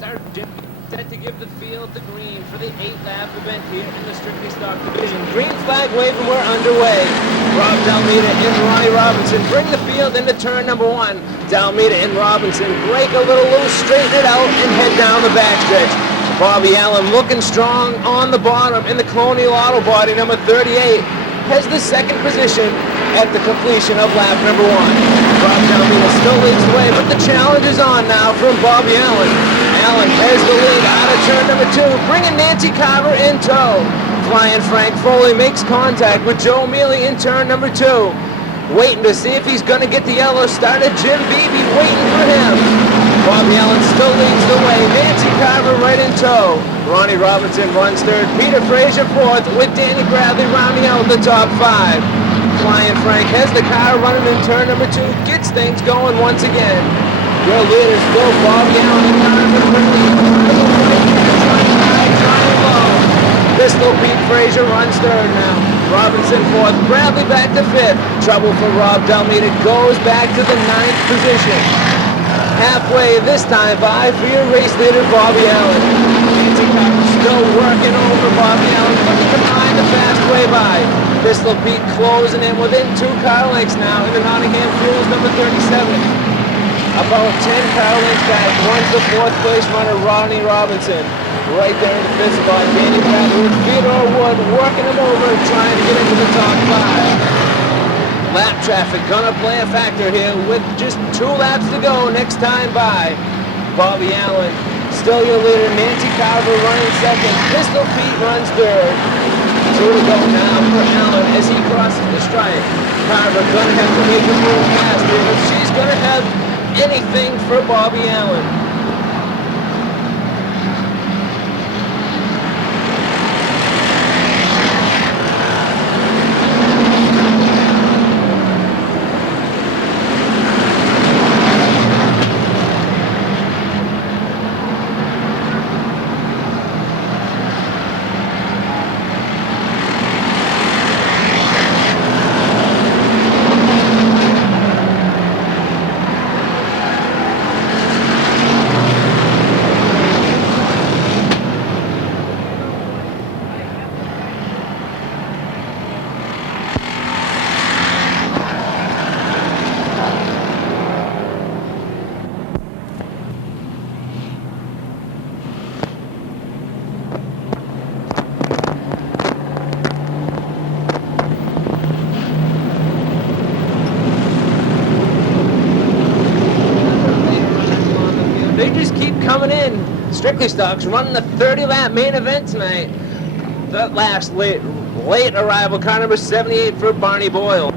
start set to give the field the green for the 8-lap event here in the strictly stock division. Green flag waving, we're underway. Rob Dalmeida and Ronnie Robinson bring the field into turn number 1. Dalmeida and Robinson break a little loose, straighten it out, and head down the backstretch. Bobby Allen looking strong on the bottom in the Colonial Auto Body number 38. Has the second position at the completion of lap number 1. Rob Dalmeida still leads the way, but the challenge is on now from Bobby Allen. Allen has the lead out of turn number 2, bringing Nancy Carver in tow. Flying Frank Foley makes contact with Joe Mealy in turn number 2. Waiting to see if he's going to get the yellow started. Jim Beebe waiting for him. Bobby Allen still leads the way. Nancy Carver right in tow. Ronnie Robinson runs third. Peter Frazier fourth, with Danny Bradley rounding out the top 5. Flying Frank has the car running in turn number 2. Gets things going once again. Your leaders go Bobby Allen and Carver Pistol Pete Frazier runs third now. Robinson fourth. Bradley back to 5th. Trouble for Rob Dalmeida. Goes back to the 9th position. Halfway this time by for your race leader, Bobby Allen. Nancy Carver still working over Bobby Allen, looking to find the fast way by. Pistol Pete closing in within 2 car lengths now in the Nottingham Fuels number 37. About 10 car lengths back runs the 4th place runner, Ronnie Robinson. Right there in the 5th spot, Danny Bradley with Theodore Wood working him over, trying to get into the top 5. Lap traffic gonna play a factor here with just 2 laps to go next time by. Bobby Allen, still your leader. Nancy Carver running second. Pistol Pete runs third. 2 to go now for Allen as he crosses the stripe. Carver gonna have to make a move fast here if she's gonna have anything for Bobby Allen. They just keep coming in. Strictly Stock's running the 30-lap main event tonight. The last late arrival, car number 78 for Barney Boyle.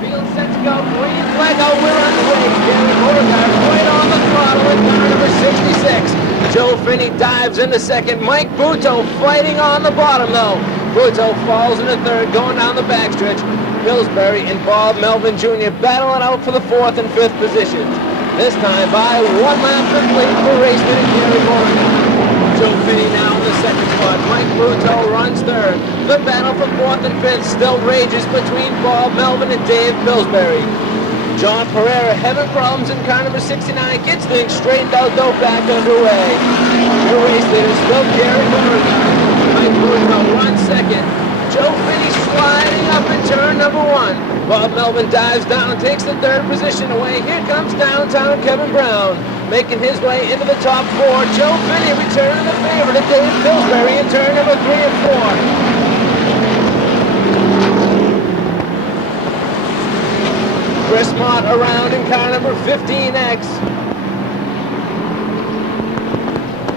Field set to go. Green flag out. We're on the way. Gary Beauregard right on the throttle with car number 66. Joe Finney dives into second. Mike Buto fighting on the bottom, though. Buto falls into third, going down the backstretch. Pillsbury and Bob Melvin Jr. battling out for the 4th and 5th positions. This time by 1 lap complete for race leader Gary Beauregard. Joe Finney now in the second spot. Mike Buto runs third. The battle for 4th and 5th still rages between Bob Melvin and Dave Pillsbury. John Pereira having problems in car number 69, gets things straightened out though, back underway. Your race leader still Gary Beauregard. Mike Buto runs second. Joe Finney sliding up in turn number 1. Bob Melvin dives down and takes the 3rd position away. Here comes downtown Kevin Brown, making his way into the top 4. Joe Finney returning the favor to Dave Pillsbury in turn number 3 and 4. Chris Mott around in car number 15X.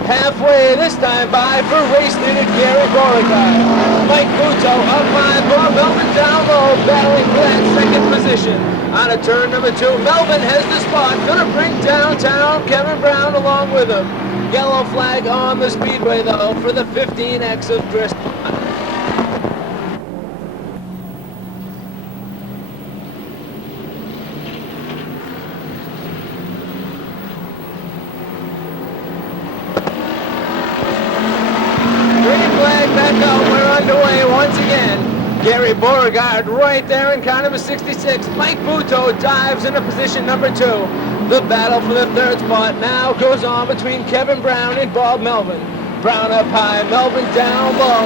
Halfway this time by for race leader Gary Beauregard. Mike Buto up by Bob Melvin down low, battling for that 2nd position. Out of turn number 2, Melvin has the spot, gonna bring downtown Kevin Brown along with him. Yellow flag on the Speedway though for the 15X of Chris Mott. Back out, we're underway once again. Gary Beauregard right there in car number 66. Mike Buto dives into position number 2. The battle for the third spot now goes on between Kevin Brown and Bob Melvin. Brown up high, Melvin down low.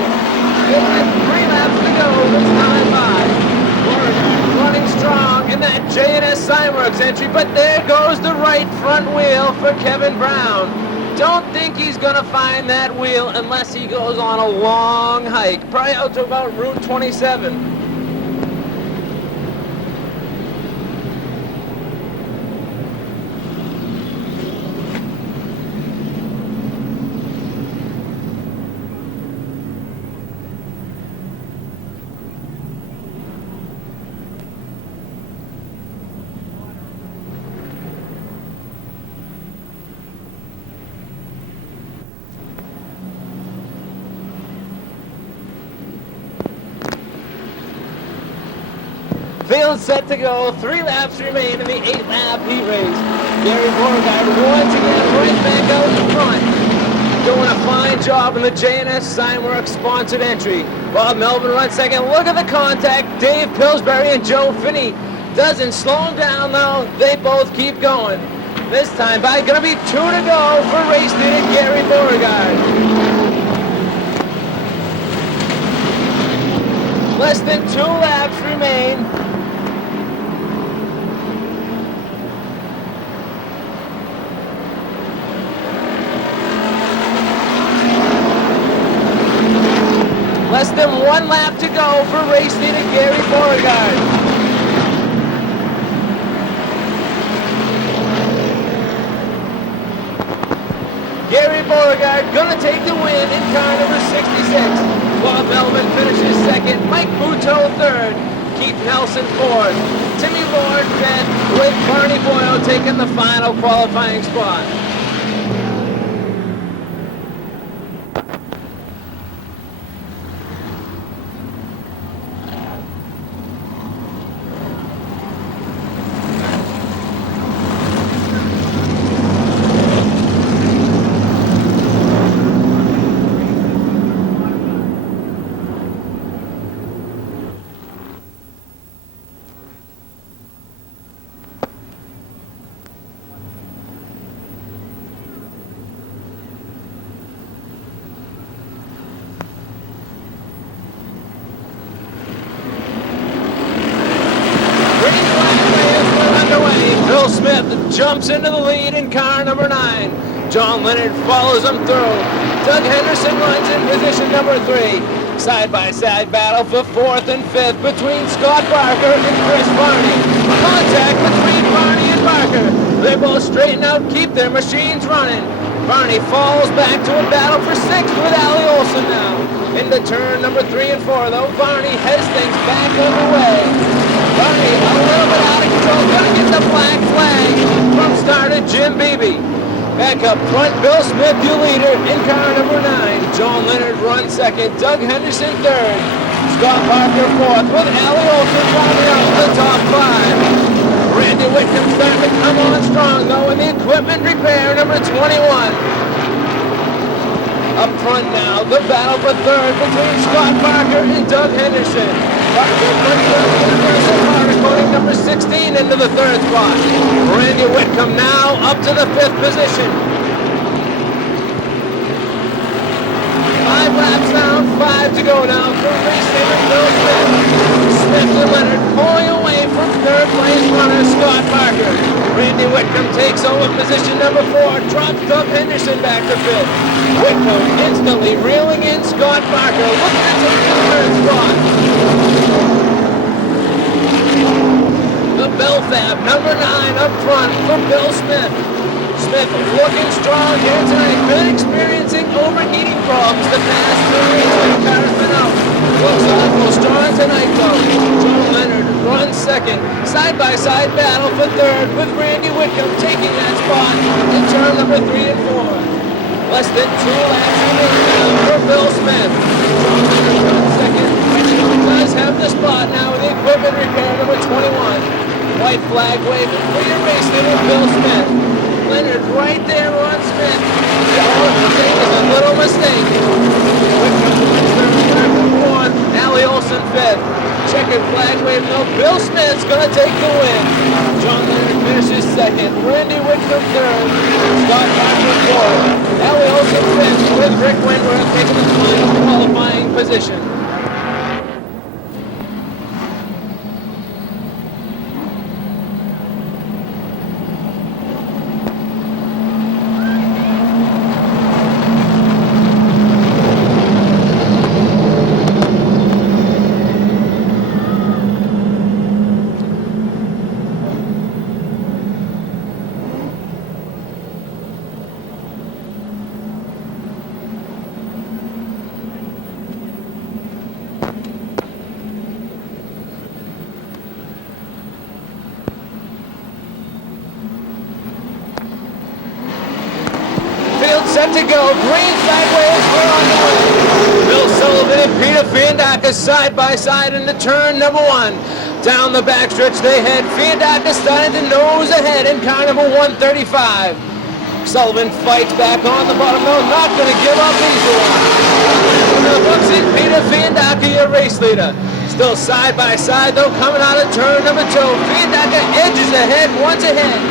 With 3 laps to go, it's 9-5. Beauregard running strong in that J&S Signworks entry, but there goes the right front wheel for Kevin Brown. Don't think he's gonna find that wheel unless he goes on a long hike, probably out to about Route 27. Field set to go. 3 laps remain in the 8-lap heat race. Gary Beauregard once again right back out in front. Doing a fine job in the J&S Signworks sponsored entry. Bob Melvin runs second. Look at the contact. Dave Pillsbury and Joe Finney. Doesn't slow him down though. They both keep going. This time by gonna be 2 to go for race leader Gary Beauregard. Less than 2 laps remain. Less than 1 lap to go for race leader Gary Beauregard. Gary Beauregard gonna take the win in car number 66. Bob Melvin finishes second. Mike Buto third. Keith Nelson fourth. Timmy Lord fifth, with Barney Boyle taking the final qualifying spot. Bill Smith jumps into the lead in car number 9. John Leonard follows him through. Doug Henderson runs in position number 3. Side-by-side battle for 4th and 5th between Scott Barker and Chris Barney. Contact between Barney and Barker. They both straighten out, keep their machines running. Barney falls back to a battle for 6th with Allie Olson now. Into turn number 3 and 4 though, Barney has things back underway. Barney a little bit out of control, gonna get the black flag from starter Jim Beebe. Back up front, Bill Smith, your leader in car number 9. John Leonard runs second, Doug Henderson third. Scott Parker fourth, with Allie Olson rounding out the top 5. Randy Whitcomb starting to come on strong though in the equipment repair number 21. Up front now, the battle for third between Scott Parker and Doug Henderson. Parker brings up Universal Power going number 16 into the 3rd spot. Randy Whitcomb now up to the 5th position. 5 laps down, 5 to go now for race leader Bill Smith. Smith and Leonard pulling away from 3rd place runner Scott Parker. Randy Whitcomb takes over position number 4, drops Doug Henderson back to 5th. Whitcomb instantly reeling in Scott Parker, looking to take the 3rd spot. The Belfab, number 9 up front for Bill Smith. Smith looking strong here tonight, been experiencing overheating problems the past 2 weeks when the car's been out. Looks awful strong tonight though. John Leonard runs second. Side-by-side battle for 3rd with Randy Whitcomb taking that spot in turn number 3 and 4. Less than 2 laps remaining now for Bill Smith. John Leonard runs second. He does have the spot now with the equipment repair number 21. White flag waving for your race leader Bill Smith. Leonard right there on Smith. The only thing is a little mistake. Whitcomb wins the away from home. Bill Smith's going to take the win. John Leonard finishes second. Randy Whitcomb third. Scott Patrick fourth. Ellie Olsen fifth with Rick Wentworth taking the final qualifying position. Set to go. Green flag waves. We're on the way. Bill Sullivan and Peter Fiandaca side by side into turn number one. Down the backstretch they head. Fiandaca starting to nose ahead in car number 135. Sullivan fights back on the bottom. No, not going to give up easily. Looks at Peter Fiandaca, your race leader. Still side by side though, coming out of turn number two. Fiandaca edges ahead, once ahead.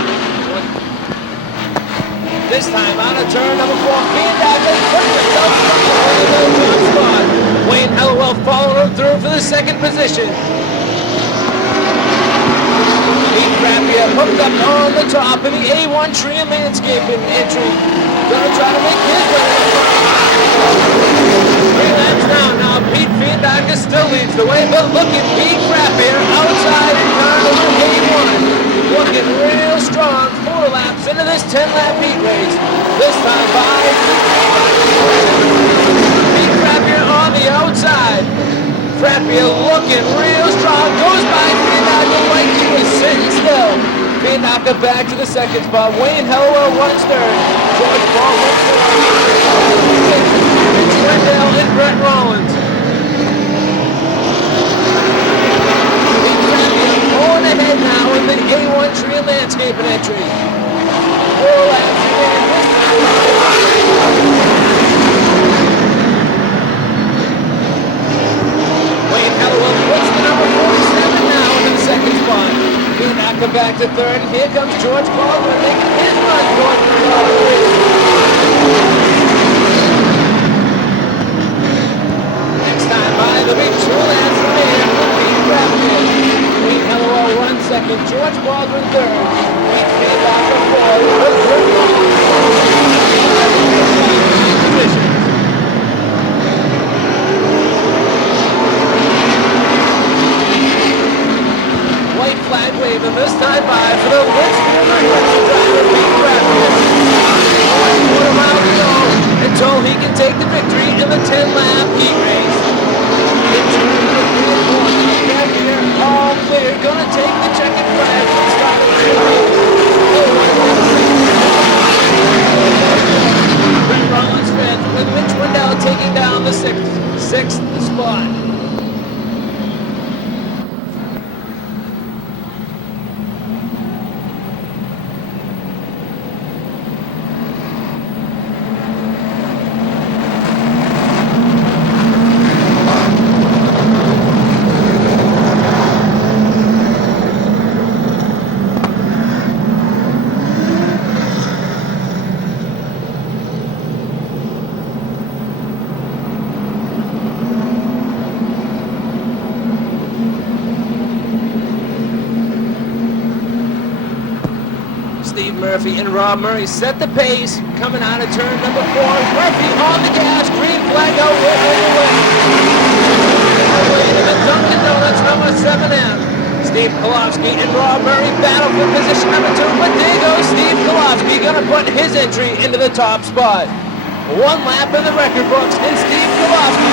This time out of turn number four, Fiandaca quickly goes from the top spot. Wayne Hellowell followed him through for the second position. Pete Rapier hooked up on the top in the A1 Tree and Landscaping entry. Gonna try to make his way. 3 laps now. Pete Fiandaca still leads the way, but look at Pete Rapier outside in car number A1. Looking real strong, 4 laps into this 10-lap heat race. This time by Pete Frappier on the outside. Frappier looking real strong, goes by Fiandaca like he was sitting still. Fiandaca back to the second spot. Wayne Hellowell runs third. George Paul runs third. It's Wendell and Brett Rollins. Going ahead now in the A1 Tree and Landscaping entry. 4 laps in. Wayne Hellowell puts the number 47 now into the second spot. Fiandaca back to third, and here comes George Baldwin making his run towards the top of the race. Next time by, there'll be 2 laps remaining with Pete Frappier. Wayne Hellowell runs second, George Baldwin third. Pete Fiandaca fourth, with Rick Rollins. White flag waving this time by for the Winston driver, Pete Frappier. 1 mile to go until he can take the victory in the 10-lap heat race. All clear, gonna take the checkered flag from start of the race. Brett Rollins fifth, with Mitch Wendell taking down the sixth spot. Murphy and Rob Murray set the pace, coming out of turn number 4. Murphy on the gas, green flag out, we're away. Away to the Dunkin' Donuts number 7M. Steve Kolofsky and Rob Murray battle for position number 2, but there goes Steve Kolofsky, gonna put his entry into the top spot. 1 lap in the record books, and Steve Kolofsky.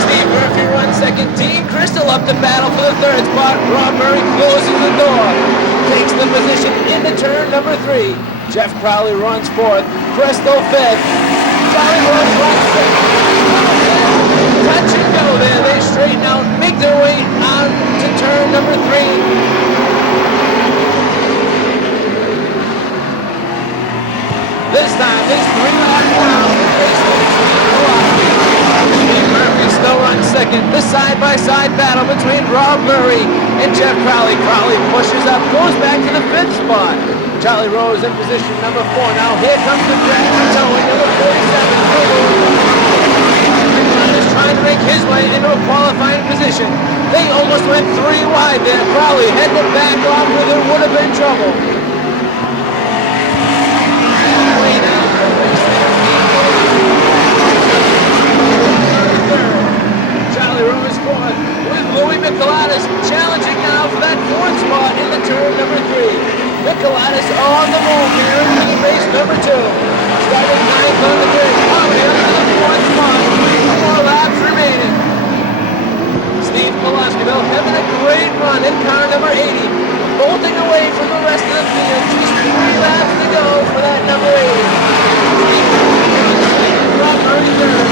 Steve Murphy runs second. Dean Crystal up to battle for the 3rd spot. Rob Murray closes the door. Takes the position into turn number 3. Jeff Crowley runs 4th. Crystal 5th. Johnny Rose runs 6th. Touch and go there. They straighten out, make their way out to turn number 3. This time, this 3-lap round. Murphy still runs second. The side-by-side side-by-side battle between Rob Murray and Jeff Crowley. Crowley pushes up, goes back to the 5th spot. Charlie Rose in position number 4. Now here comes the drag towing number 47. Is trying to make his way into a qualifying position. They almost went 3 wide there. Crowley had to back off or there would have been trouble. Charlie Rose 4th with Louis Michelatis challenging now for that 4th spot in the turn number 3. Michelatis on the move here in race number 2. Starting 9th on the grid. Coming up to the 4th spot. 4 laps remaining. Steve Pulaskieville having a great run in car number 80. Bolting away from the rest of the field. Just 3 laps to go for that number 80. Rob Murray third.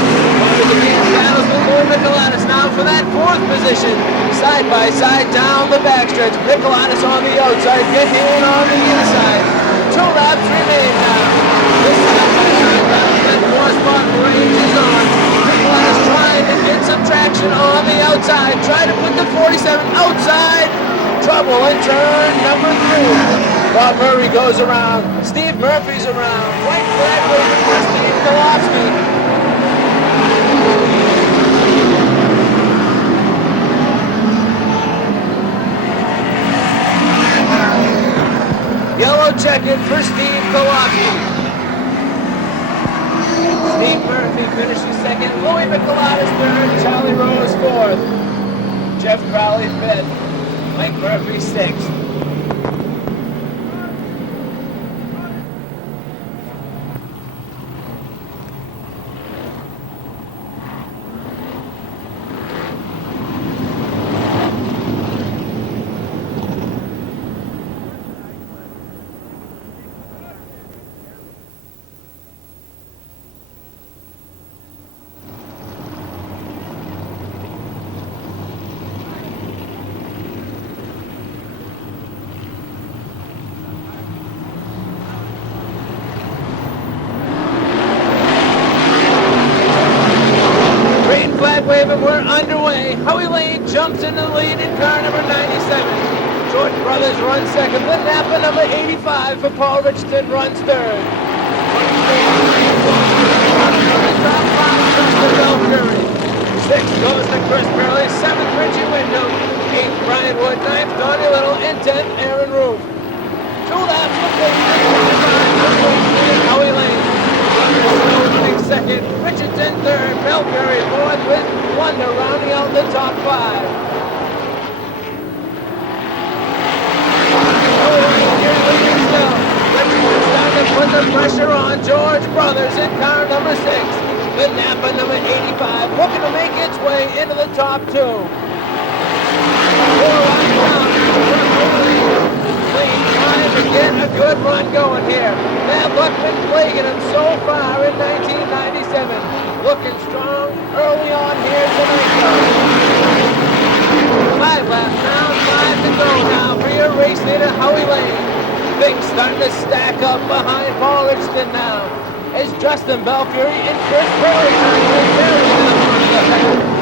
Battles with Louis Michelatis now for that 4th position. Side by side down the backstretch. Michelatis on the outside, Gahan on the inside. 2 laps remain now. This side by side battle, that 4th spot range is on. Michelatis trying to get some traction on the outside. Trying to put the 47 outside. Trouble in turn number 3. Bob Murray goes around. Steve Murphy's around. White flag waving for Steve Golofsky. Yellow checkered for Steve Golofsky. Steve Murphy finishes 2nd. Louis Michelatis 3rd. Charlie Rose 4th. Jeff Crowley 5th. Mike Murphy 6th. Waving, we're underway. Howie Lane jumps into the lead in car number 97. George Brothers runs 2nd. The Napa number 85 for Paul Richardson runs 3rd. 6th goes to Chris Burley. 7th Richie Wyndham. 8th Brian Wood. 9th Donnie Little. And 10th Aaron Roof. 2 laps for Howie Lane. Running 2nd, Richardson 3rd, Belbury 4th with Wonder rounding out the top 5. Richardson's starting to put the pressure on George Brothers in car number 6. The Napa number 85 looking to make its way into the top 2. 4 laps down. Trying to get a good run going here. Bad luck been plaguing him so far in 1997. Looking strong early on here tonight. 5 laps down, 5 to go now for your race leader, Howie Lane. Things starting to stack up behind Paul Richardson now. As Justin Belfury and Chris Perry trying to carry them.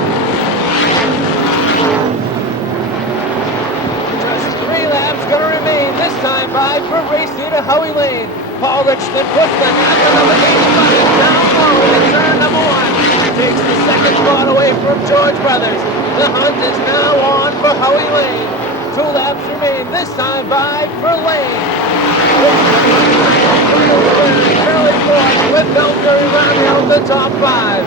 Going to remain this time by for race leader Howie Lane. Paul Richardson puts the number 85 down low in turn number 1. Takes the 2nd spot away from George Brothers. The hunt is now on for Howie Lane. 2 laps remain this time by for Lane. Early 4th with Belbury rounding out the top 5.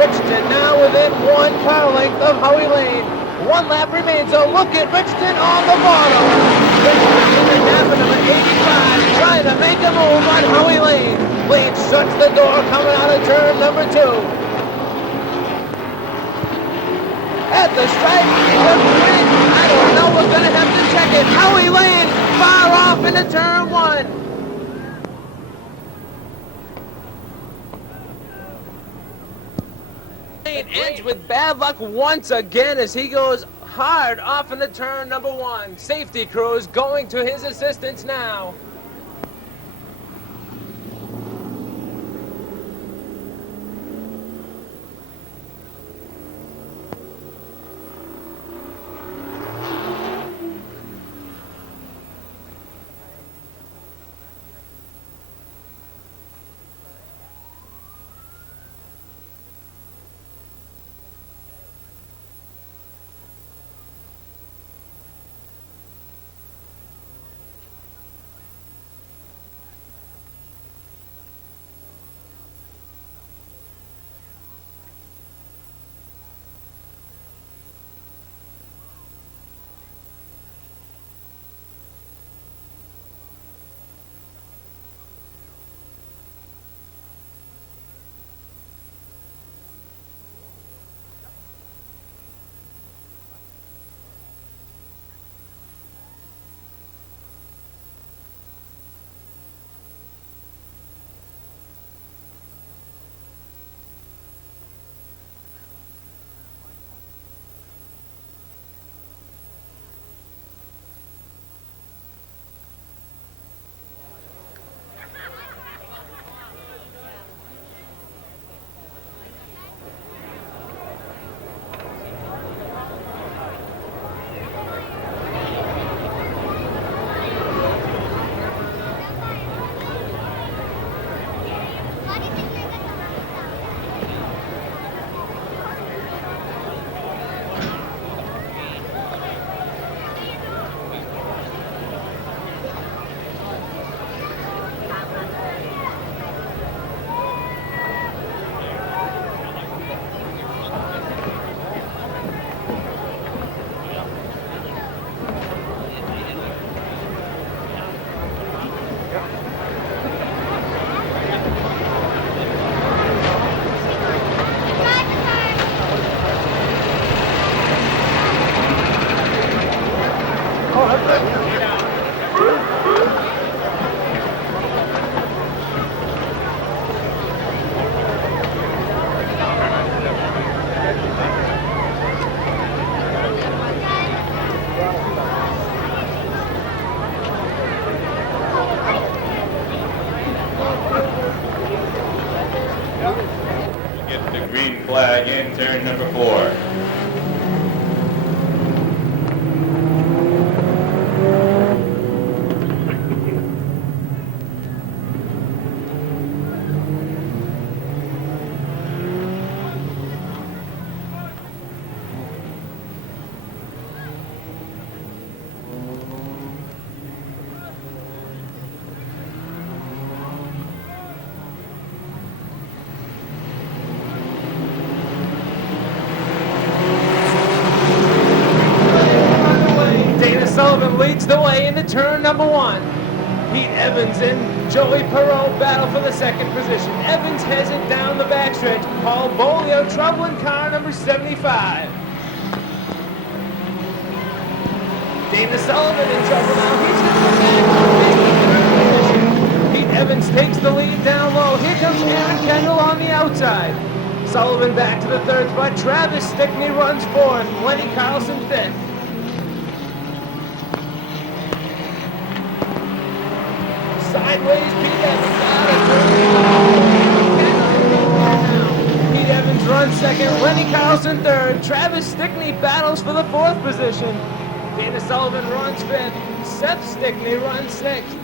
Richardson now within 1 car length of Howie Lane. 1 lap remains, so look at Richardson on the bottom. Richardson in Napa number 85, trying to make a move on Howie Lane. Lane shuts the door coming out of turn number 2. At the stripe, I don't know, we're going to have to check it. Howie Lane far off into turn 1. Ends with bad luck once again as he goes hard off into turn number 1. Safety crews going to his assistance now. Gets the green flag in turn number 4. Sullivan leads the way into turn number 1. Pete Evans and Joey Perot battle for the second position. Evans has it down the backstretch. Paul Bolio trouble in car number 75. Dana Sullivan in trouble now. He's going to go back to the position. Pete Evans takes the lead down low. Here comes Aaron Kendall on the outside. Sullivan back to the third spot. Travis Stickney runs fourth. Lenny Carlson fifth. Sideways, Pete Evans out of turn. Pete Evans runs second, Lenny Carlson third. Travis Stickney battles for the fourth position. Dana Sullivan runs fifth. Seth Stickney runs sixth.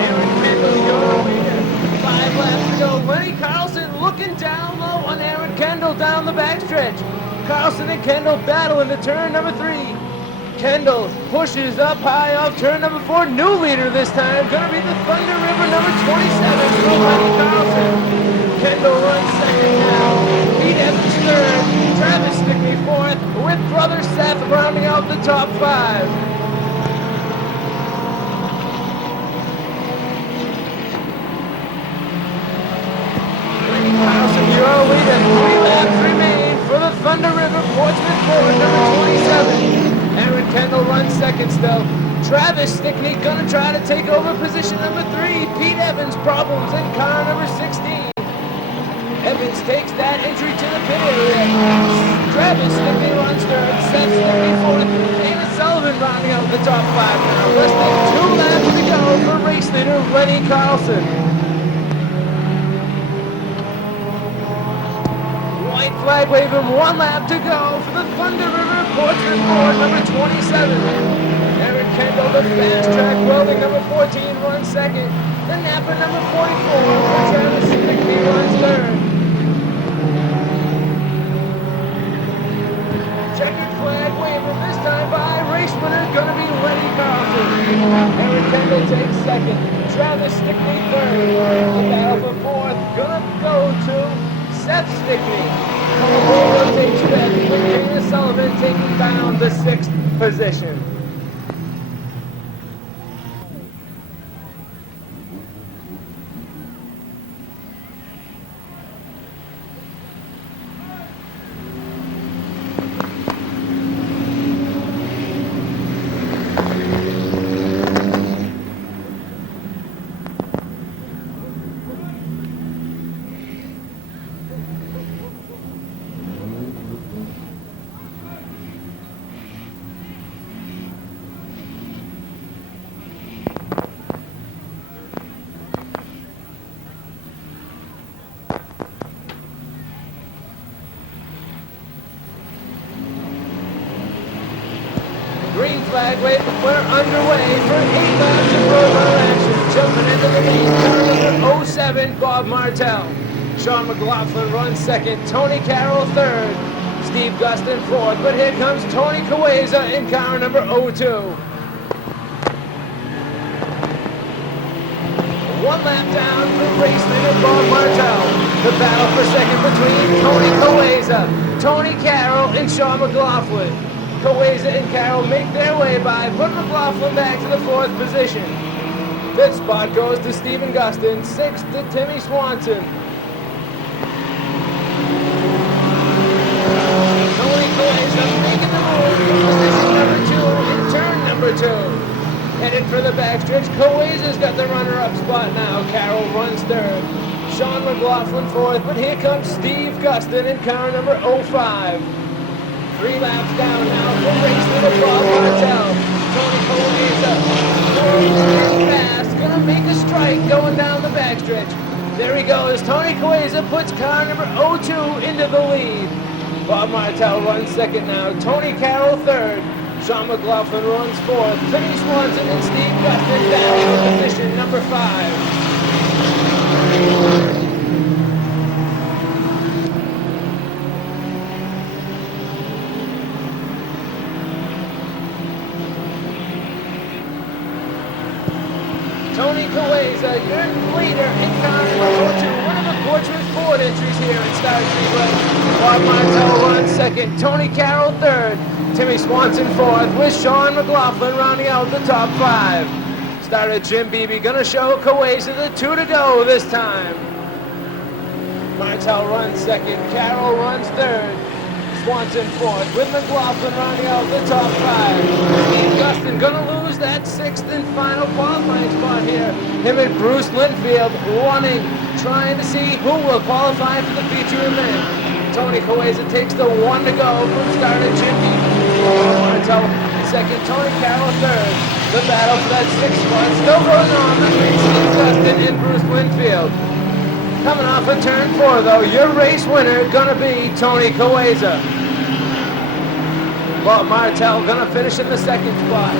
Aaron Kendall, your leader. 5 laps to go. Lenny Carlson looking down low on Aaron Kendall down the backstretch. Carlson and Kendall battle into turn number 3. Kendall pushes up high off turn number 4. New leader this time, gonna be the Thunder River number 27 from Lenny Carlson. Kendall runs second now. Pete Evans third. Travis Stickney fourth, with brother Seth rounding out the top 5. Lenny Carlson, your leader. 3 laps remain. For the Thunder River, Portsmouth Ford, number 27. Aaron Kendall runs second still. Travis Stickney gonna try to take over position number 3. Pete Evans problems in car number 16. Evans takes that entry to the pit area. Travis Stickney runs third. Seth Stickney fourth. Dana Sullivan rounding out the top 5 now. Less than 2 laps to go for race leader Lenny Carlson. White flag waving, 1 lap to go for the Thunder River Portsmouth Ford number 27. Aaron Kendall, the fast track welding number 14, runs second. The Napa number 44, Travis Stickney runs third. Checkered flag waving, this time by race winner gonna be Lenny Carlson. Aaron Kendall takes second. Travis Stickney third. The battle for fourth gonna go to Seth Stickney. Colorado takes fifth, with Dana Sullivan taking down the 6th position. Green flag wave, we're underway for 8 laps of road runner action. Jumping into the lead, car number 07, Bob Martell. Sean McLaughlin runs second, Tony Carroll third, Steve Gustin fourth, but here comes Tony Kaweza in car number 02. 1 lap down for race leader Bob Martell. The battle for second between Tony Kaweza, Tony Carroll, and Sean McLaughlin. Kaweza and Carroll make their way by, put McLaughlin back to the 4th position. 5th spot goes to Stephen Gustin, 6th to Timmy Swanson. Tony Kaweza making the move from position number 2 in turn number 2. Headed for the backstretch, Kaweza's got the runner-up spot now. Carroll runs third. Sean McLaughlin fourth, but here comes Steve Gustin in car number 05. 3 laps down now for race leader Bob Martell. Tony Kaweza There he goes. Tony Cueza puts car number 02 into the lead. Bob Martel runs second now. Tony Carroll third. Sean McLaughlin runs fourth. Timmy Swanson and Steve Gustin battling in position number 5. Tony Cueza, your leader in car number 02. One of the Portsmouth Ford entries here at Star Speedway. Bob Martel runs second. Tony Carroll third. Timmy Swanson fourth, with Sean McLaughlin rounding out the top 5. Starter Jim Beebe gonna show Cueza the 2 to go this time. Martel runs second. Carroll runs third. Swanson fourth, with McLaughlin rounding out the top 5. Steve Gustin gonna lose that 6th and final qualifying spot here. Him and Bruce Linfield running, trying to see who will qualify for the feature event. Tony Cueza takes the 1 to go from starter Jim Beebe. Martel second, Tony Carroll third. The battle for that 6th spot still goes on between Steve Gustin and Bruce Linfield. Coming off of turn 4, though, your race winner gonna be Tony Cueza. Bob Martel gonna finish in the 2nd spot.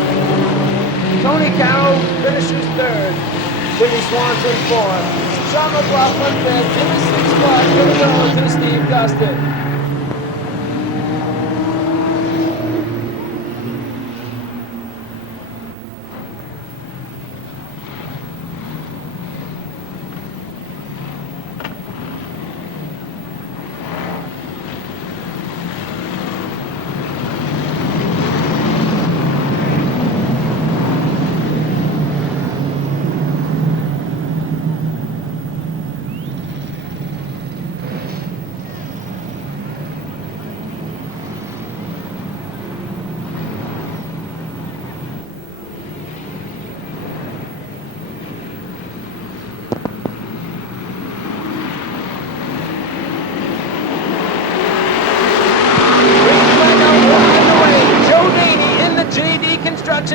Tony Carroll finishes 3rd. Timmy Swanson 4th. Sean McLaughlin 5th. In the 6th spot, gonna go to Steve Gustin.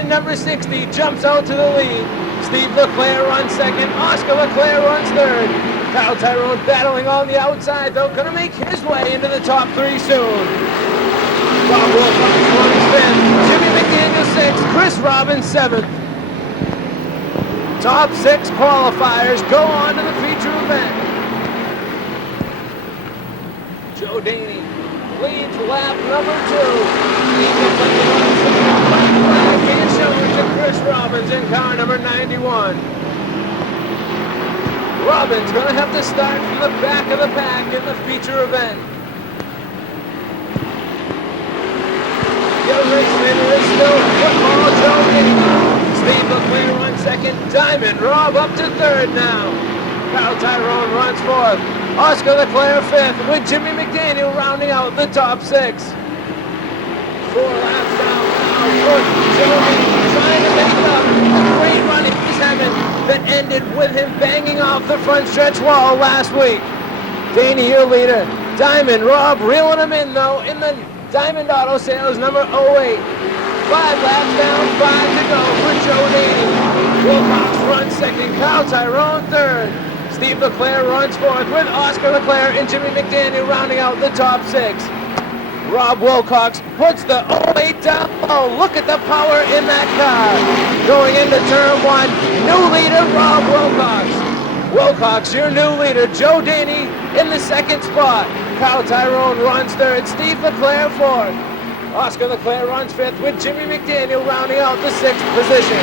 Number 60 jumps out to the lead. Steve Leclerc runs second. Oscar Leclerc runs third. Kyle Tyrone battling on the outside, though, gonna make his way into the top 3 soon. Bob Wilcox runs 5th. Jimmy McDaniel 6th. Chris Robbins 7th. Top 6 qualifiers go on to the feature event. Joe Daney leads lap number 2. Can't show it to Chris Robbins in car number 91. Robbins gonna have to start from the back of the pack in the feature event. Your race leader is still football Joe Daney. Steve Leclerc runs second. Diamond Rob up to 3rd now. Kyle Tyrone runs 4th. Oscar Leclerc 5th, with Jimmy McDaniel rounding out the top 6. 4 laps down now. Joey trying to make it up. A great run he's having that ended with him banging off the front stretch wall last week. Daney, your leader. Diamond Rob reeling him in, though, in the Diamond Auto Sales number 08. 5 laps down, 5 to go for Joe Daney. Wilcox runs second. Kyle Tyrone third. Steve Leclerc runs fourth, with Oscar Leclerc and Jimmy McDaniel rounding out the top 6. Rob Wilcox puts the 08 down low. Look at the power in that car. Going into turn 1, new leader Rob Wilcox. Wilcox, your new leader. Joe Daney in the 2nd spot. Kyle Tyrone runs 3rd. Steve Leclerc 4th. Oscar Leclerc runs 5th, with Jimmy McDaniel rounding out the 6th position.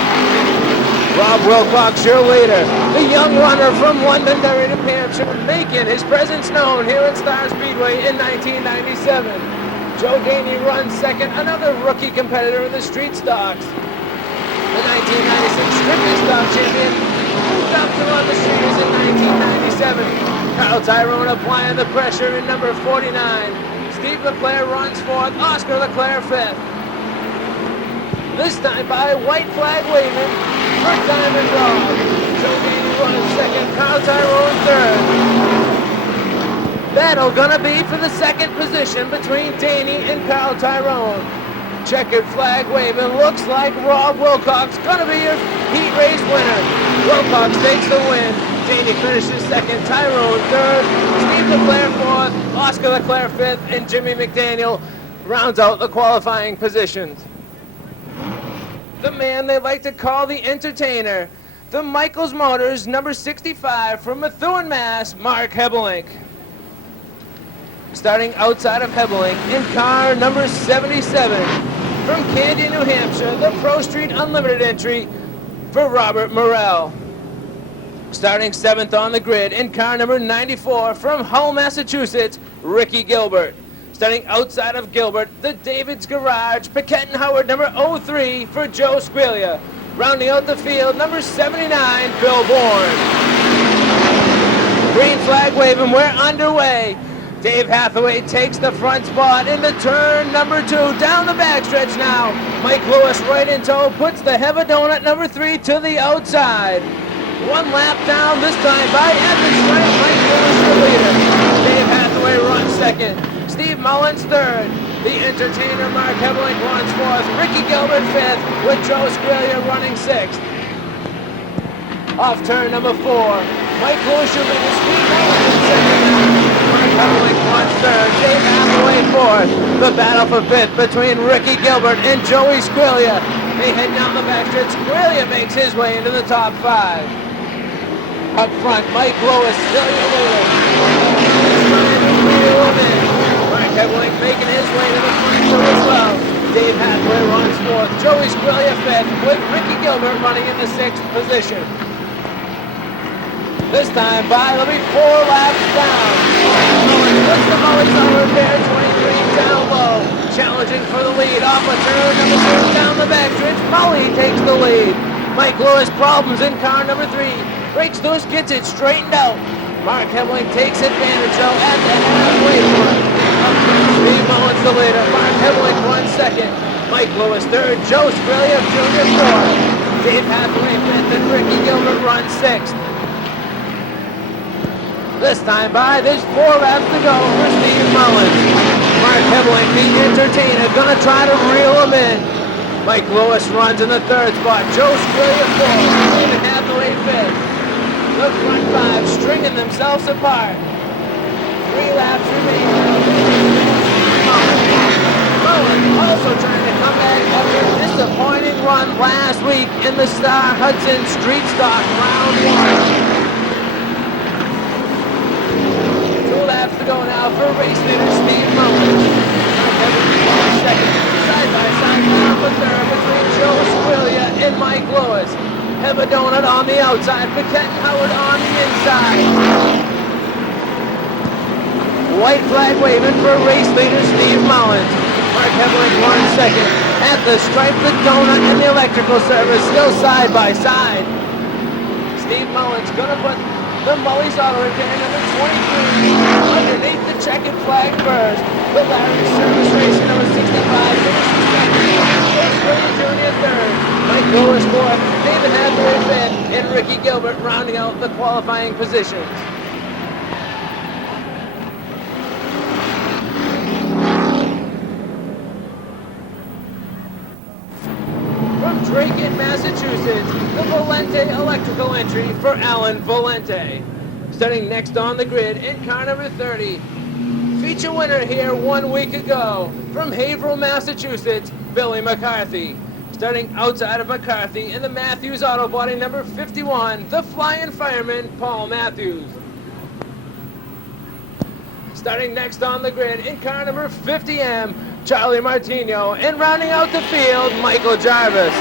Rob Wilcox, your leader. The young runner from Londonderry, New Hampshire, making his presence known here at Star Speedway in 1997. Joe Daney runs 2nd, another rookie competitor in the street stocks. The 1996 Strictly Stock champion moved up to run the streets in 1997. Kyle Tyrone applying the pressure in number 49. Steve Leclerc runs 4th, Oscar Leclerc 5th. This time by white flag waving for Diamond Rob. Joe Daney runs 2nd, Kyle Tyrone 3rd. Battle gonna be for the 2nd position between Daney and Kyle Tyrone. Checkered flag waving. Looks like Rob Wilcox gonna be your heat race winner. Wilcox takes the win. Danny finishes second. Tyrone third. Steve Leclerc fourth. Oscar Leclerc fifth. And Jimmy McDaniel rounds out the qualifying positions. The man they like to call the entertainer, the Michaels Motors number 65 from Methuen, Mass, Mark Hebelink. Starting outside of Hebelink in car number 77 from Candy, New Hampshire, the Pro Street Unlimited entry for Robert Morrell. Starting 7th on the grid in car number 94 from Hull, Massachusetts, Ricky Gilbert. Starting outside of Gilbert, the David's Garage, Paquette and Howard number 03 for Joe Squiglia. Rounding out the field, number 79, Bill Bourne. Green flag waving, we're underway. Dave Hathaway takes the front spot into turn number 2, down the backstretch now. Mike Lewis right in tow, puts the Heva Donut number 3 to the outside. One lap down, this time by Evan Strand, Mike Lewis the leader. Dave Hathaway runs second. Steve Mullins third. The entertainer Mark Hebelink runs fourth. Ricky Gilbert fifth, with Joe Squiglia running sixth. Off turn number 4. Mike Lewis will lead Steve Mullins in second. Mark Hebelink runs third. Dave Hathaway fourth. The battle for fifth between Ricky Gilbert and Joey Squiglia. They head down the backstretch. Squiglia makes his way into the top 5. Up front, Mike Lewis still your leader. Trying to reel him in. Hebelink making his way to the front two as well. Dave Hathaway runs fourth. Joey Squiglia fifth, with Ricky Gilbert running in the 6th position. This time by, there'll be 4 laps down. Mullins puts the Mullies on repair, 23 down low. Challenging for the lead off a turn number 2 down the backstretch. Mully takes the lead. Mike Lewis problems in car number 3. Breaks loose, gets it straightened out. Mark Hebelink takes advantage though at the halfway point. Steve Mullins the leader. Mark Hebelink runs second. Mike Lewis third. Joe Squiglia Jr. fourth. Dave Hathaway fifth and Ricky Gilbert runs sixth. This time by, there's 4 laps to go for Steve Mullins. Mark Hebelink, the entertainer, gonna try to reel him in. Mike Lewis runs in the 3rd spot. Joe Squiglia fourth. David Hathaway fifth. The front 5 stringing themselves apart. 3 laps remaining. Mullins also trying to come back after a disappointing run last week in the Star Hudson Street Stock Round 1. 2 laps to go now for race leader Steve Mullins. Second, side by side now for third between Joe Squiglia and Mike Lewis. Heva Donut on the outside, Paquette and Howard on the inside. White flag waving for race leader Steve Mullins. Mark Hebelink runs second. At the stripe, the donut and the electrical service still side by side. Steve Mullins gonna put the Mullies Auto Repair number 23 underneath the checkered flag first. The Larry Service Racing number 65 finishes second. Jr. third. Mike Lewis fourth. David Hathaway fifth. And Ricky Gilbert rounding out the qualifying positions. From Drayton, Massachusetts, the Valente electrical entry for Alan Valente. Starting next on the grid in car number 30. Feature winner here 1 week ago from Haverhill, Massachusetts, Billy McCarthy. Starting outside of McCarthy in the Matthews Auto Body number 51, the Flying Fireman, Paul Matthews. Starting next on the grid in car number 50M, Charlie Martino, and rounding out the field, Michael Jarvis.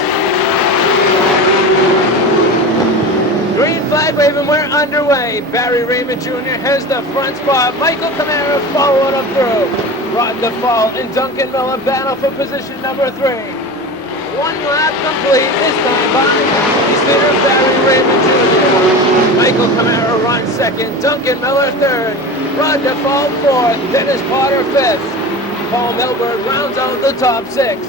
Green flag waving, we're underway. Barry Raymond Jr. has the front spot. Michael Camara following him through. Rod DeFault and Duncan Miller battle for position number 3. 1 lap complete, this time by race leader Barry Raymond Jr. Michael Camara runs second. Duncan Miller third. Rod DeFault fourth. Dennis Potter fifth. Paul Milberg rounds out the top 6.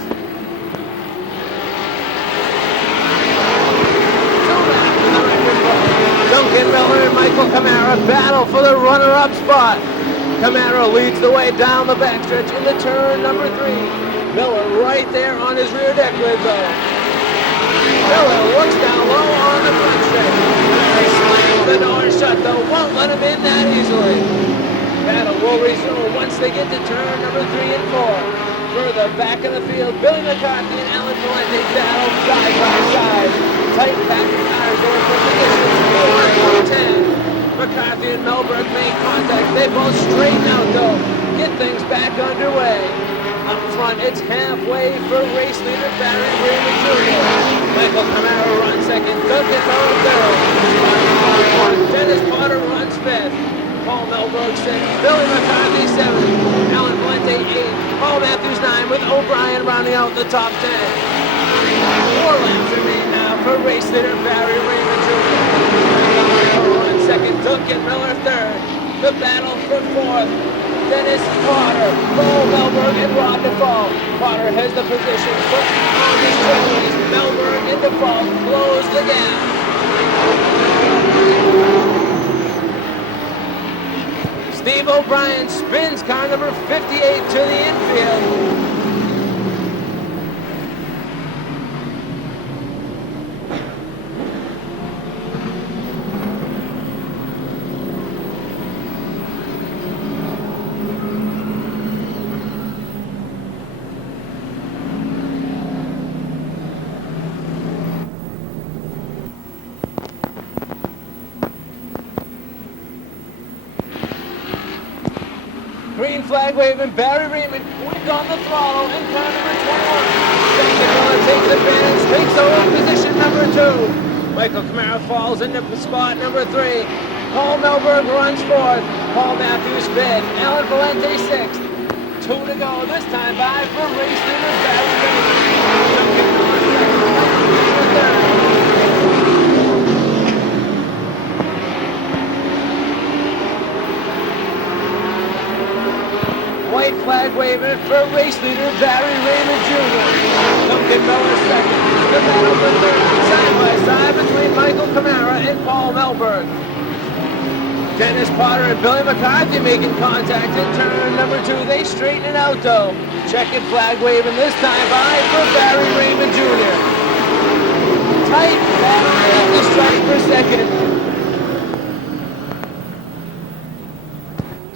Duncan Miller and Michael Camara battle for the runner-up spot. Camara leads the way down the backstretch into turn number 3. Miller right there on his rear deck lid though. Miller looks down low on the front stretch. Slams the door shut though, won't let him in that easily. Battle will resume once they get to turn number 3 and 4. Further back in the field, Billy McCarthy and Alan Valente battle side by side. Tight pack of cars going for positions 4 and 10. McCarthy and Melberg make contact. They both straighten out though. Get things back underway. Up front, it's halfway for race leader Barry Raymond Jr. Michael Camaro runs second. Duncan Miller third. Dennis Potter runs fifth. Paul Melberg 6th. Billy McCarthy 7th. Alan Valente 8th. Paul Matthews 9 with O'Brien rounding out the top 10. 4 laps remain now for race leader Barry Raymond Jr. Runs second. Duncan Miller third. The battle for fourth. Dennis Potter, Paul Melberg, and Rod DeFault. Potter has the position, but on his toes, Melberg and DeFault close the gap. Steve O'Brien spins car number 58 to the infield. Green flag waving, Barry Raymond quick on the throttle in car number 21. Miller takes advantage, takes over position number 2. Michael Camaro falls into spot number 3. Paul Melberg runs 4th. Paul Matthews 5th. Alan Valente 6th. 2 to go, this time by for race leader Barry Raymond. Duncan Miller 3rd. White flag waving for race leader Barry Raymond Jr. Duncan Miller 2nd. The battle for 3rd, side by side between Michael Camaro and Paul Melberg. Dennis Potter and Billy McCarthy making contact in turn number 2. They straighten it out though. Checkered flag waving this time by for Barry Raymond Jr. Tight battle at the strike for second.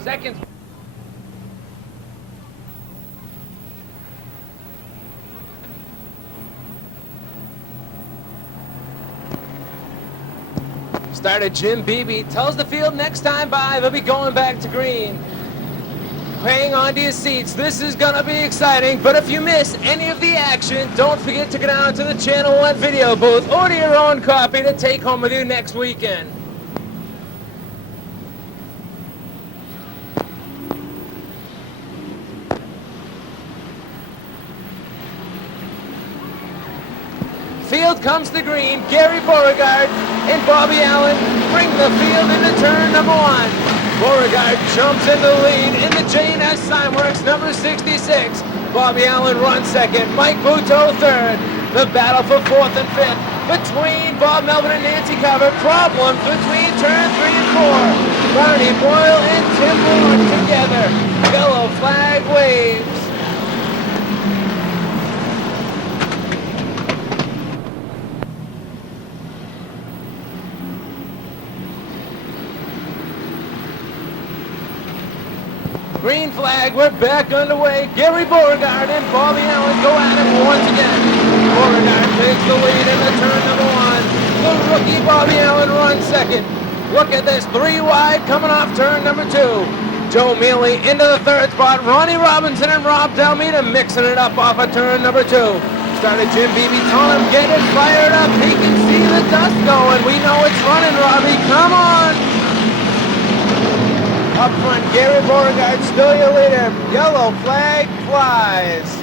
Seconds. Started Jim Beebe, tells the field next time by, they'll be going back to green. Hang on to your seats, this is gonna be exciting, but if you miss any of the action, don't forget to go down to the Channel 1 video booth, order your own copy to take home with you next weekend. Field comes to green. Gary Beauregard and Bobby Allen bring the field into turn number 1. Beauregard jumps in the lead in the J&S Signworks number 66. Bobby Allen runs second. Mike Buteau third. The battle for 4th and 5th between Bob Melvin and Nancy Cover. Problems between turn 3 and 4. Barney Boyle and Tim Moore together. Yellow flag waves. Green flag, we're back underway. Gary Beauregard and Bobby Allen go at it once again. Beauregard takes the lead in the turn number 1. The rookie Bobby Allen runs second. Look at this, 3 wide coming off turn number 2. Joe Mealy into the 3rd spot. Ronnie Robinson and Rob Dalmeda mixing it up off of turn number 2. Started Jim Beebe, telling him get it fired up. He can see the dust going. We know it's running, Robbie. Come on. Up front, Gary Beauregard, still your leader. Yellow flag flies.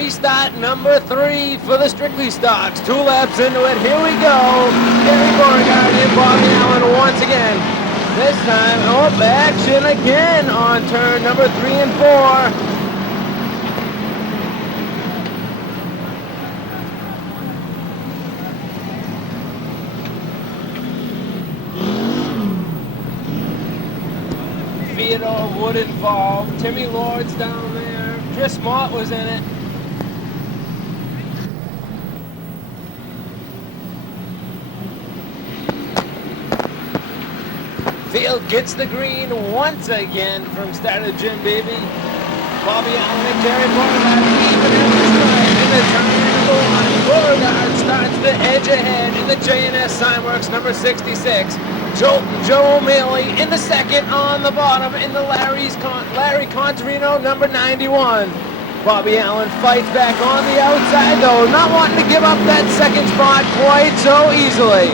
Restart number 3 for the Strictly Stocks. 2 laps into it. Here we go. Gary Beauregard and Bobby Allen once again. This time, action again on turn number 3 and 4. Theodore Wood involved. Timmy Lord's down there. Chris Mott was in it. Field gets the green once again from starter Jim Beebe. Bobby Allen and Gary Beauregard even in the stride in the turn number 1. Beauregard starts the edge ahead in the J&S Signworks number 66. Joe O'Malley in the second on the bottom in the Larry Contarino number 91. Bobby Allen fights back on the outside though, not wanting to give up that second spot quite so easily.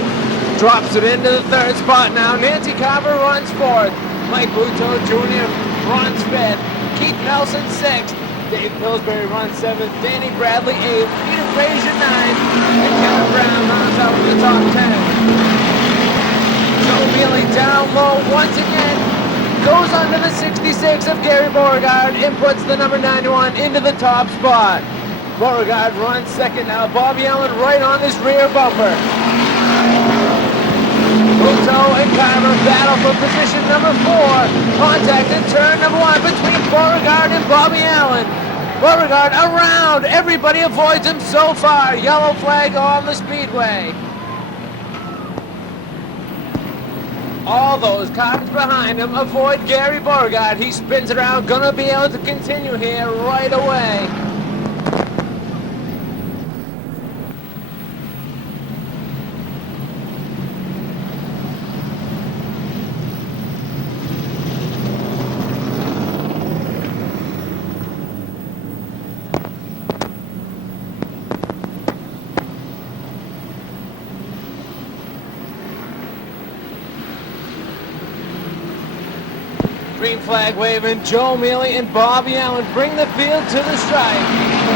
Drops it into the third spot now. Nancy Carver runs fourth. Mike Buto Jr. runs fifth. Keith Nelson sixth. Dave Pillsbury runs seventh. Danny Bradley eighth. Peter Frazier ninth. And Kevin Brown runs out of the top 10. Joe Mealy down low once again. Goes under the 66 of Gary Beauregard and puts the number 91 into the top spot. Beauregard runs second now. Bobby Allen right on his rear bumper. Buto and Carver battle for position number 4. Contact in turn number 1 between Beauregard and Bobby Allen. Beauregard around. Everybody avoids him so far. Yellow flag on the Speedway. All those cars behind him avoid Gary Beauregard. He spins it around. Gonna be able to continue here right away. Green flag waving, Joe Mealy and Bobby Allen bring the field to the stripe.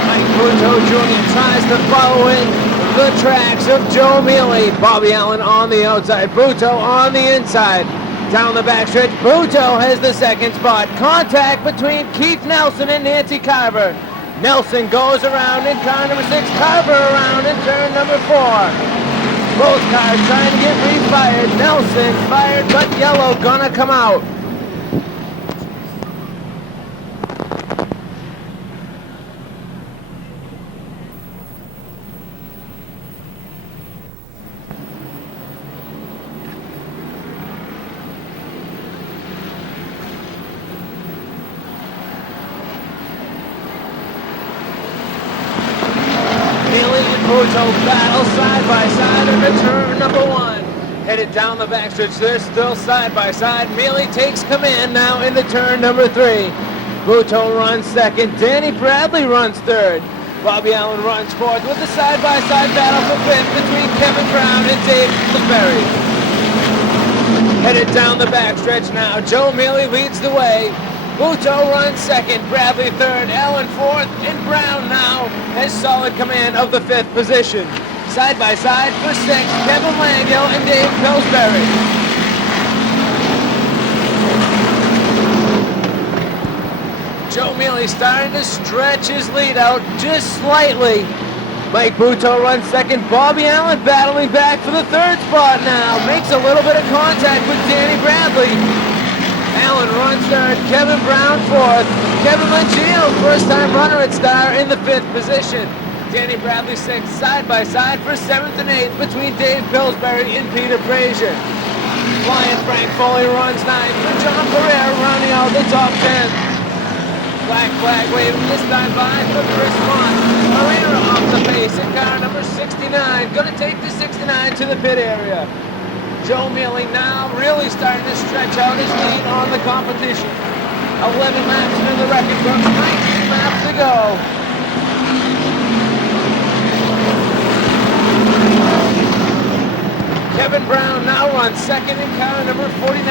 Mike Buto Jr. tries to follow in the tracks of Joe Mealy. Bobby Allen on the outside, Buto on the inside. Down the backstretch, Buto has the second spot. Contact between Keith Nelson and Nancy Carver. Nelson goes around in car number 6, Carver around in turn number 4. Both cars trying to get refired. Nelson fired, but yellow gonna come out. Buto battle side by side into turn number 1. Headed down the backstretch, they're still side by side. Mealy takes command now into turn number 3. Buto runs second. Danny Bradley runs third. Bobby Allen runs fourth with the side by side battle for fifth between Kevin Brown and Dave Pillsbury. Headed down the backstretch now. Joe Mealy leads the way. Buto runs second, Bradley third, Allen fourth, and Brown now has solid command of the 5th position. Side by side for 6th, Kevin Langhill and Dave Pillsbury. Joe Mealy starting to stretch his lead out just slightly. Mike Buto runs second, Bobby Allen battling back for the 3rd spot now. Makes a little bit of contact with Danny Bradley. Allen runs third, Kevin Brown 4th, Kevin Mangino, first-time runner at Star in the 5th position. Danny Bradley 6th, side by side for 7th and 8th between Dave Pillsbury and Peter Frazier. Flying Frank Foley runs 9th, with John Pereira rounding out the top 10. Black flag waving this time by for Chris Mott. Pereira off the pace in car number 69, gonna take the 69 to the pit area. Joe Mealy now really starting to stretch out his lead on the competition. 11 laps into the record books, 19 laps to go. Kevin Brown now runs second in car number 49.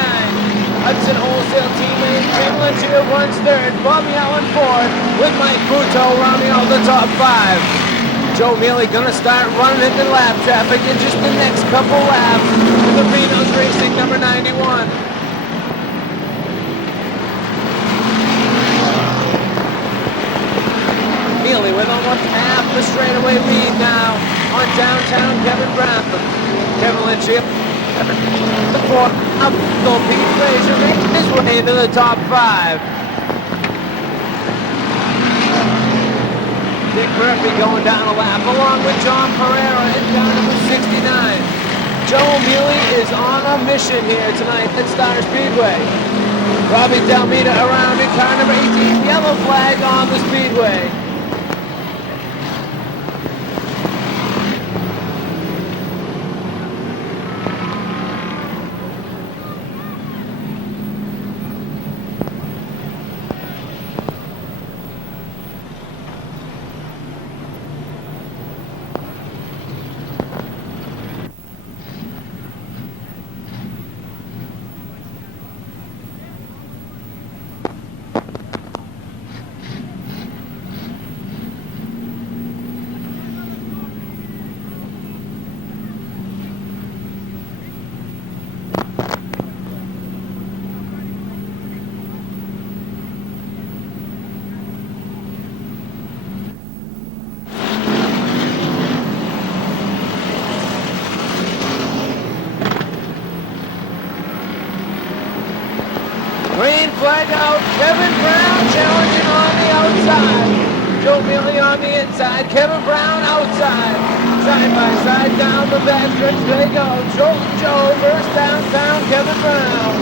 Hudson Wholesale teammate Kevin Geo runs third. Bobby Allen fourth with Mike Buto rounding out the top five. Joe Mealy gonna start running into lap traffic in just the next couple laps with the Reno's Racing number 91. Mealy with almost half the straightaway lead now on downtown Kevin Brown. Kevin Lynchfield, the fourth, Pete Fraser making his way into the top five. Dick Murphy going down a lap along with John Pereira in car number 69. Joe Mealy is on a mission here tonight at Star Speedway. Robbie Dalmeda around in car number 18, yellow flag on the Speedway. Green flag out, Kevin Brown challenging on the outside. Joe Mealy on the inside, Kevin Brown outside. Side by side down the back stretch they go. Joe versus downtown Kevin Brown.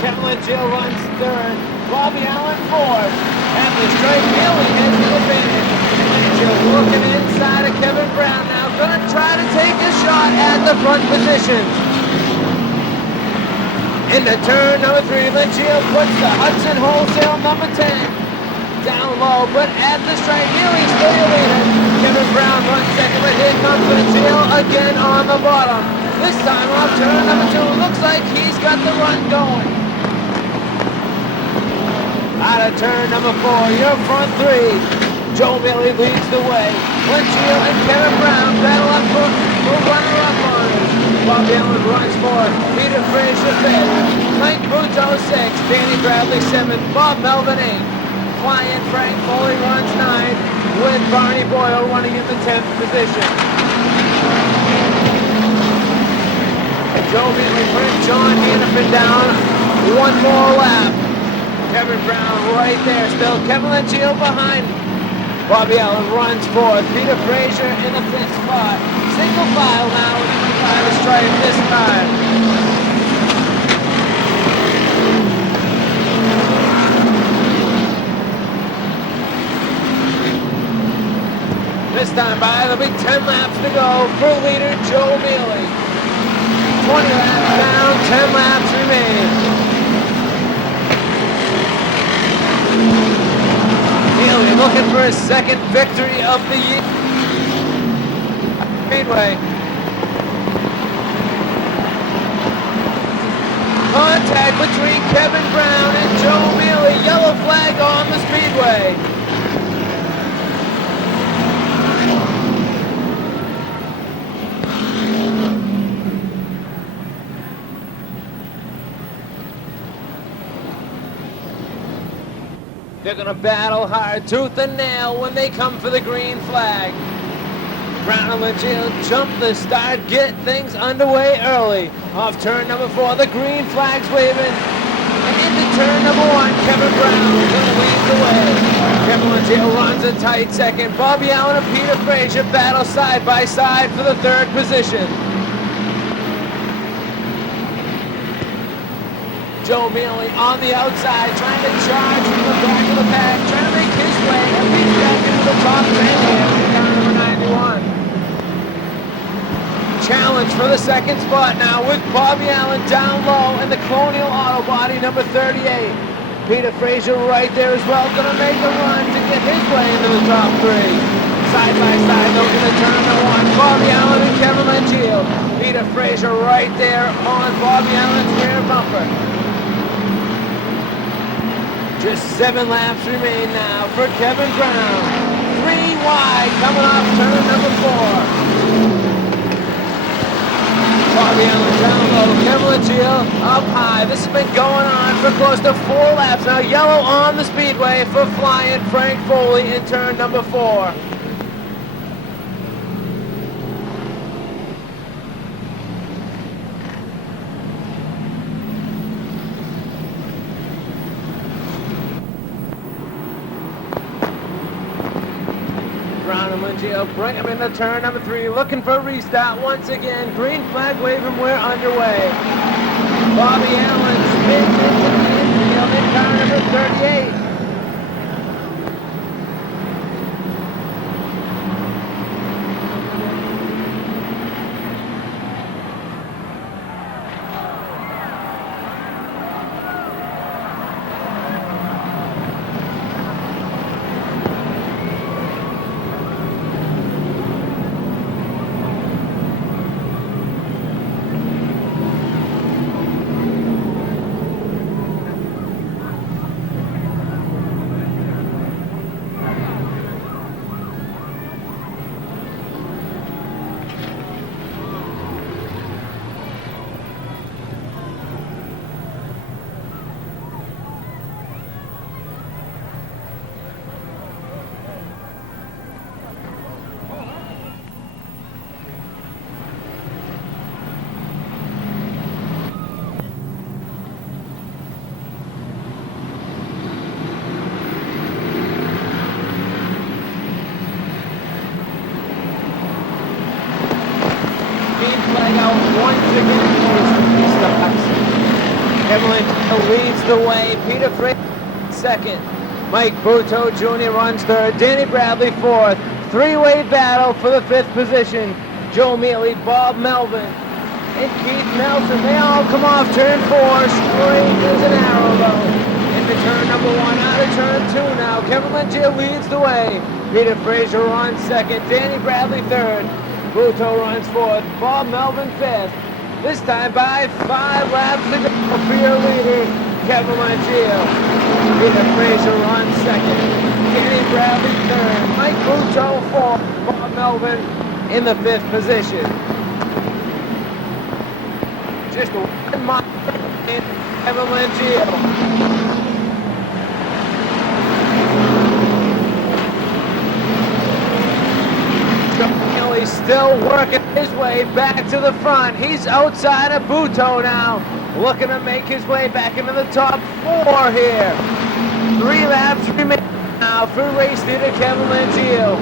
Kevin Lynchfield runs third, Bobby Allen fourth. At the straight, Mealy has the advantage. Lynchfield looking inside of Kevin Brown now, gonna try to take a shot at the front positions. Into turn number 3, Lynchfield puts the Hudson Wholesale number 10 down low, but at the straight, Mealy's still leading. Kevin Brown runs second, but here comes Lynchfield again on the bottom. This time off turn number 2, looks like he's got the run going. Out of turn number 4, your front 3. Joe Mealy leads the way. Lynchfield and Kevin Brown battle up for runner-up on it. Bobby Allen runs fourth, Peter Fraser fifth, Mike Buto sixth, Danny Bradley seventh, Bob Melvin eighth, Flying Frank Foley runs ninth, with Barney Boyle running in the 10th position. Joe Mealy brings John Hannafin down one more lap. Kevin Brown right there still, Kevin Lynchfield behind. Bobby Allen runs fourth, Peter Fraser in the 5th spot. Single file now, by the stripe this time. This time by, there'll be 10 laps to go for leader Joe Mealy. 20 laps down, 10 laps remain. Mealy looking for his second victory of the year. Speedway. Contact between Kevin Brown and Joe Mealy. Yellow flag on the Speedway. They're gonna battle hard, tooth and nail, when they come for the green flag. Brown and Lynchfield jump the start, get things underway early. Off turn number 4, the green flag's waving. And into turn number 1, Kevin Brown gonna lead the way. Kevin Lynchfield runs a tight second. Bobby Allen and Peter Fraser battle side by side for the 3rd position. Joe Mealy on the outside, trying to charge from the back of the pack, trying to make his way, and he's back into the top 10 here in car number 91. Challenge for the 2nd spot now with Bobby Allen down low and the Colonial Auto Body number 38. Peter Fraser right there as well, gonna make a run to get his way into the top 3. Side by side, those in the turn number 1, Bobby Allen and Kevin Lynchfield. Peter Fraser right there on Bobby Allen's rear bumper. Just 7 laps remain now for Kevin Brown. 3 wide coming off turn number 4. Bobby Allen down low, Kevin Legio up high. This has been going on for close to 4 laps now. Yellow on the speedway for flying Frank Foley in turn number 4. Brown and Legio bring him into turn number 3, looking for a restart once again. Green flag waving, we're underway. Bobby Allen spins into the infield in car number 38. Once again, Kevin leads the way. Peter Fraser second. Mike Buto Jr. runs third. Danny Bradley fourth. 3-way battle for the 5th position. Joe Mealy, Bob Melvin, and Keith Nelson. They all come off turn 4. Straight as an arrow though. Into turn number 1. Out of turn 2 now. Kevin Legio leads the way. Peter Fraser runs second. Danny Bradley third. Buto runs fourth, Bob Melvin fifth. This time by 5 laps to go for your leader, Kevin Legio. Peter Fraser runs second. Danny Bradley third. Mike Buto fourth. Bob Melvin in the 5th position. Just 1 mile in Kevin Legio. He's still working his way back to the front. He's outside of Buto now, looking to make his way back into the top 4 here. 3 laps remain now for race leader Kevin Legio.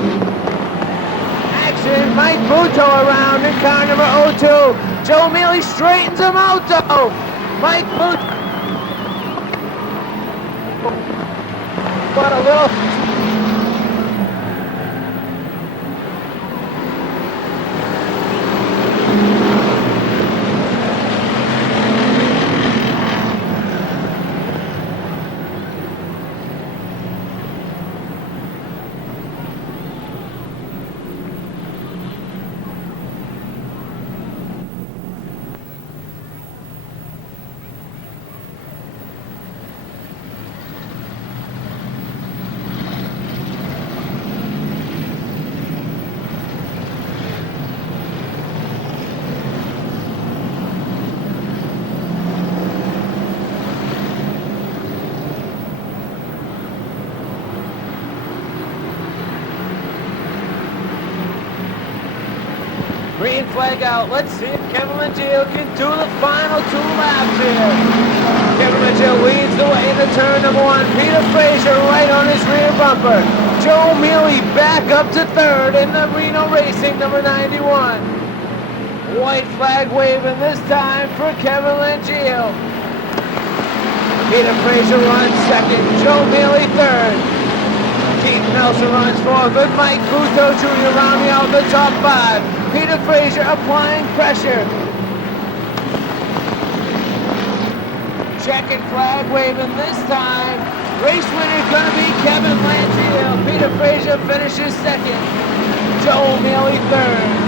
Action, Mike Buto around in car number 02. Joe Mealy straightens him out though. Mike Buto. What a little... Green flag out. Let's see if Kevin Legio can do the final 2 laps here. Kevin Legio leads the way into turn number 1. Peter Fraser right on his rear bumper. Joe Mealy back up to 3rd in the Reno Racing number 91. White flag waving this time for Kevin Legio. Peter Fraser runs 2nd. Joe Mealy 3rd. Keith Nelson runs 4th with Mike Buto Jr. rounding out the top 5. Peter Fraser applying pressure. Checkered flag waving this time. Race winner is going to be Kevin Legio. Peter Fraser finishes 2nd. Joe Mealy 3rd.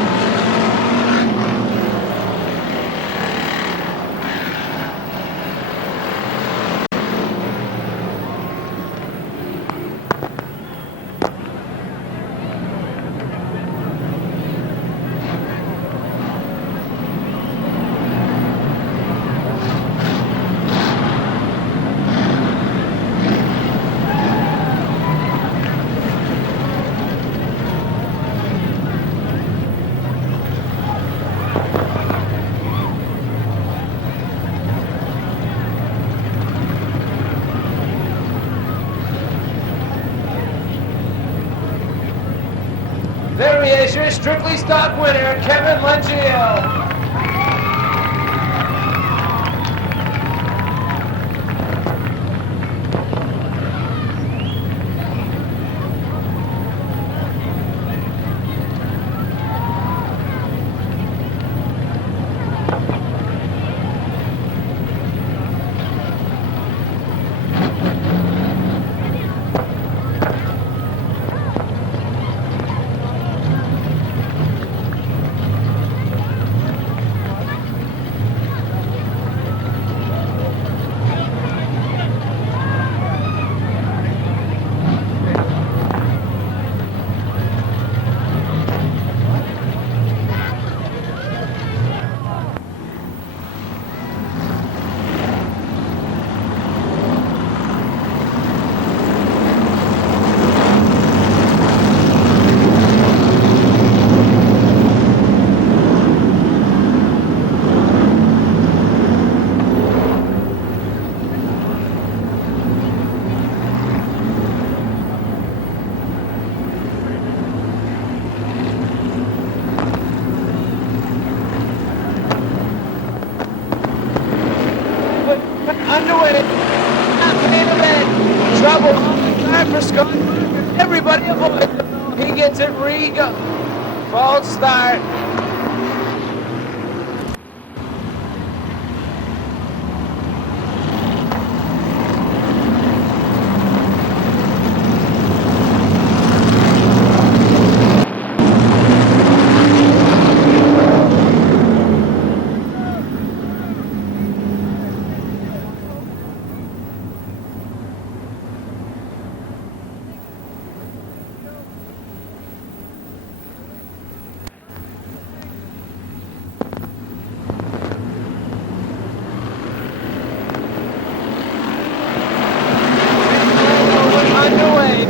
your strictly stock winner, Kevin Lengio. Underway. Trouble on the car for Scott. Everybody avoids him. He gets it re-go. False start.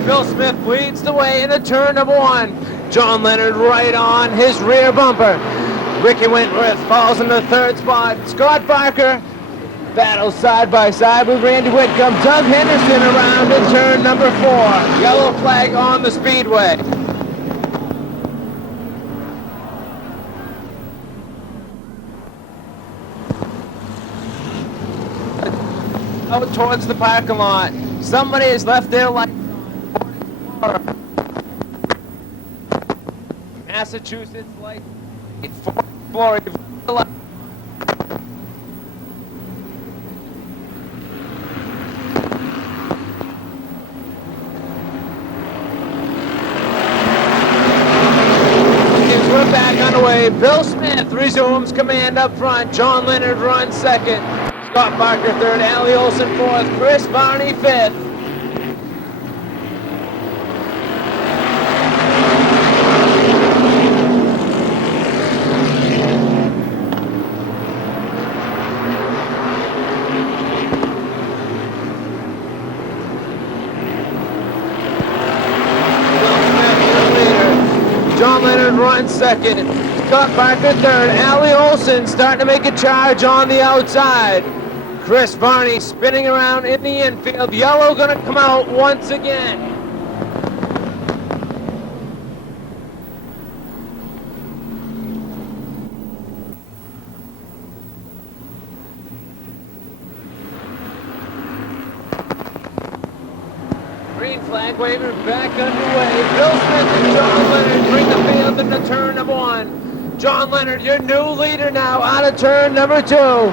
Bill Smith leads the way into turn number one. John Leonard right on his rear bumper. Ricky Wentworth falls in the third spot. Scott Barker battles side by side with Randy Whitcomb. Doug Henderson around in turn number four. Yellow flag on the Speedway. Out towards the parking lot. Somebody has left their light. Massachusetts light. Florida. We're back underway. Bill Smith resumes command up front. John Leonard runs second. Scott Barker third. Allie Olson fourth. Chris Varney fifth. John Leonard runs second. Scott Barker third. Allie Olson starting to make a charge on the outside. Chris Varney spinning around in the infield. Yellow going to come out once again. Green flag waving back underway. Bill Smith and John Leonard bring the field into turn number one. John Leonard, your new leader now, out of turn number two.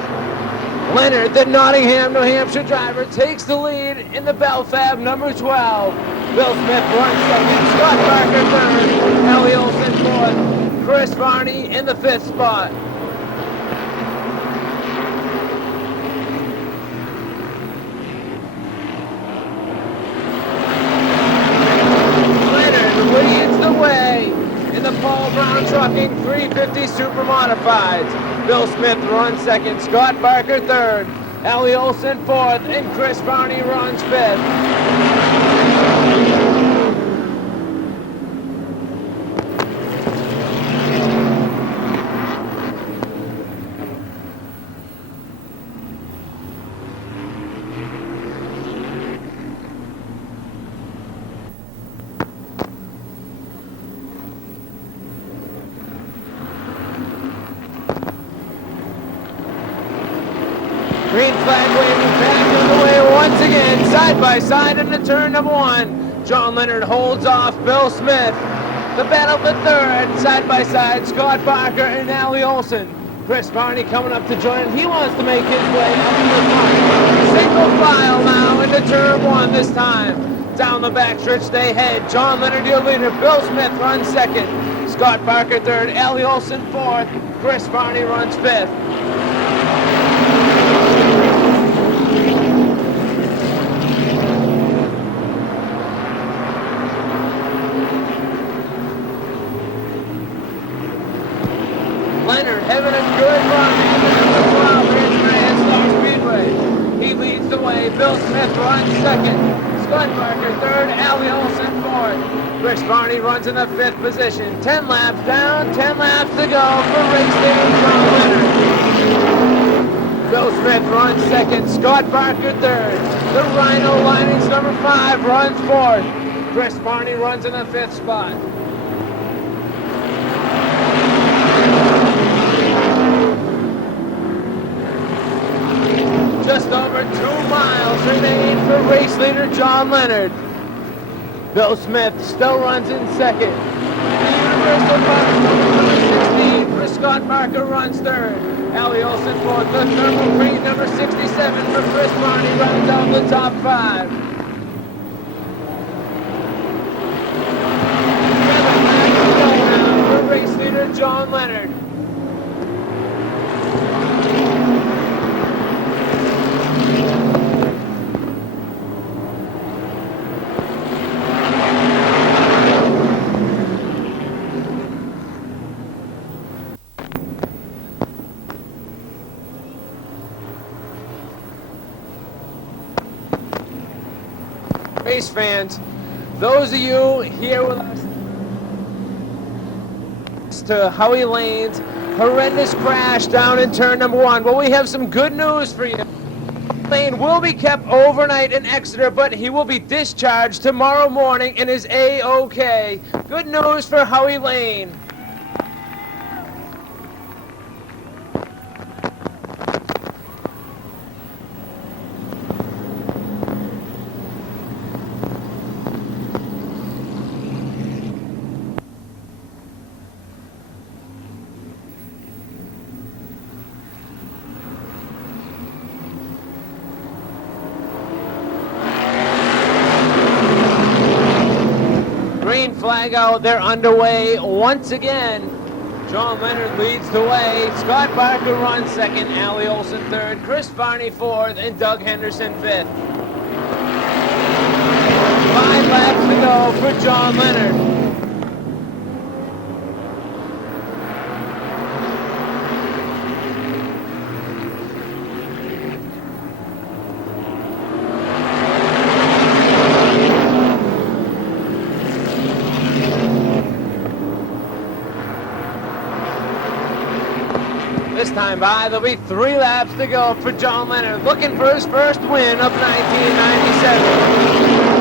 Leonard, the Nottingham, New Hampshire driver, takes the lead in the Belfab number 12. Bill Smith runs second. Scott Barker third. Allie Olson fourth. Chris Varney in the fifth spot. Leads the way in the Paul Brown Trucking 350 Supermodifieds. Bill Smith runs second, Scott Barker third, Allie Olson fourth, and Chris Varney runs fifth. waving back on the way once again, side by side into turn number 1. John Leonard holds off Bill Smith. The battle for third, side by side, Scott Barker and Allie Olson. Chris Varney coming up to join him. He wants to make his way up to the front. Single file now into turn 1 this time. Down the backstretch they head. John Leonard, your leader. Bill Smith runs second. Scott Barker third. Allie Olson fourth. Chris Varney runs fifth. Leonard having a good run into number 12 here tonight at Star Speedway. He leads the way. Bill Smith runs second. Scott Barker third. Allie Olson fourth. Chris Varney runs in the fifth position. 10 laps down, 10 laps to go for race leader John Leonard. Bill Smith runs second. Scott Barker third. The Rhino Linings number 5 runs fourth. Chris Varney runs in the fifth spot. Just over 2 miles remain for race leader John Leonard. Bill Smith still runs in second. The Universal Box number 16 for Scott Barker runs third. Allie Olson fourth. The Thermal Creed number 67 for Chris Varney runs out the top 5. 7 laps to go now for race leader John Leonard. Race fans, those of you here with us to Howie Lane's horrendous crash down in turn number 1. Well, we have some good news for you. Lane will be kept overnight in Exeter, but he will be discharged tomorrow morning and is A-OK. Good news for Howie Lane. Green flag out, they're underway once again. John Leonard leads the way. Scott Barker runs second, Allie Olson third, Chris Varney fourth, and Doug Henderson fifth. 5 laps to go for John Leonard. This time by, there'll be 3 laps to go for John Leonard, looking for his first win of 1997.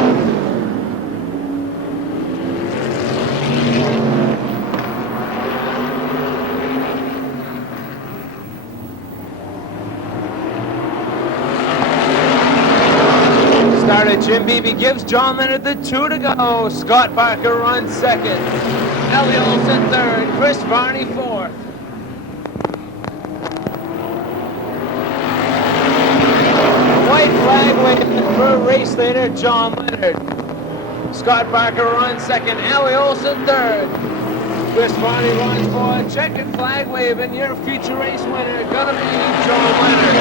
Started Jim Beebe, gives John Leonard the 2 to go. Scott Barker runs second. Allie Olson third, Chris Varney fourth. White flag waving for race leader John Leonard. Scott Barker runs second. Allie Olson third. Chris Varney runs fourth. Checkered flag waving. Your future race winner gonna be John Leonard.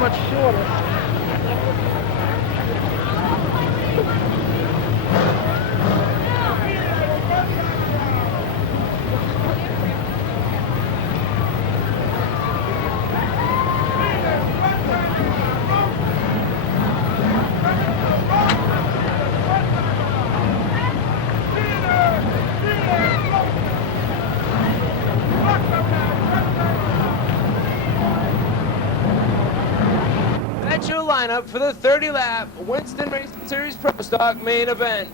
Much shorter. That's your lineup for the 30-lap Winston Racing Series Pro Stock main event.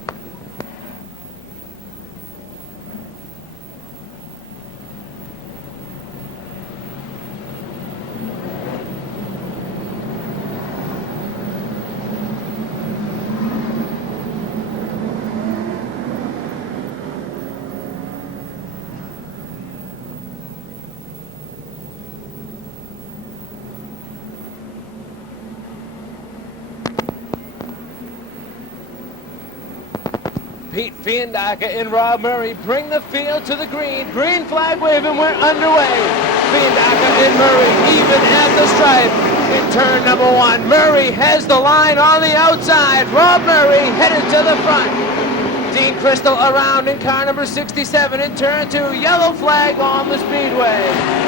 Pete Fiandaca and Rob Murray bring the field to the green. Green flag waving, we're underway. Fiandaca and Murray even at the stripe. In turn number one, Murray has the line on the outside. Rob Murray headed to the front. Dean Crystal around in car number 67 in turn two. Yellow flag on the speedway.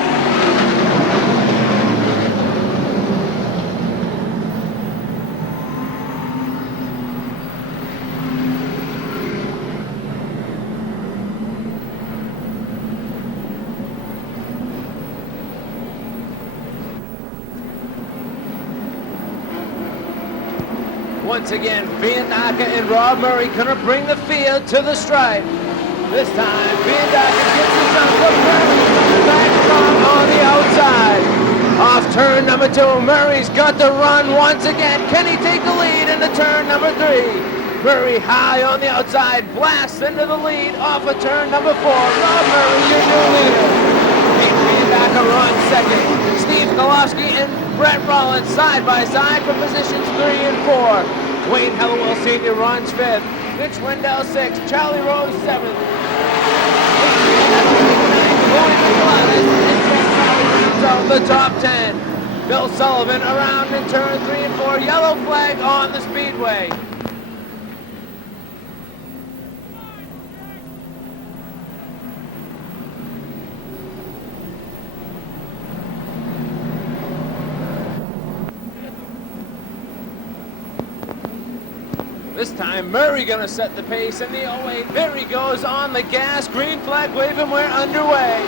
Once again, Fiandaca and Rob Murray gonna bring the field to the stripe. This time, Fiandaca gets his up, Murray back strong on the outside. Off turn number two, Murray's got the run once again. Can he take the lead into turn number three? Murray high on the outside, blasts into the lead off of turn number four. Rob Murray, your new leader. Fiandaca runs second. Steve Kolofsky and Brett Rollins side by side for positions 3 and 4. Wayne Hellowell Sr. runs 5th. Mitch Wendell 6th. Charlie Rose 7th. Of the top 10. Bill Sullivan around in turn 3 and 4. Yellow flag on the speedway. This time, Murray gonna set the pace in the 08. Murray goes on the gas. Green flag waving, we're underway.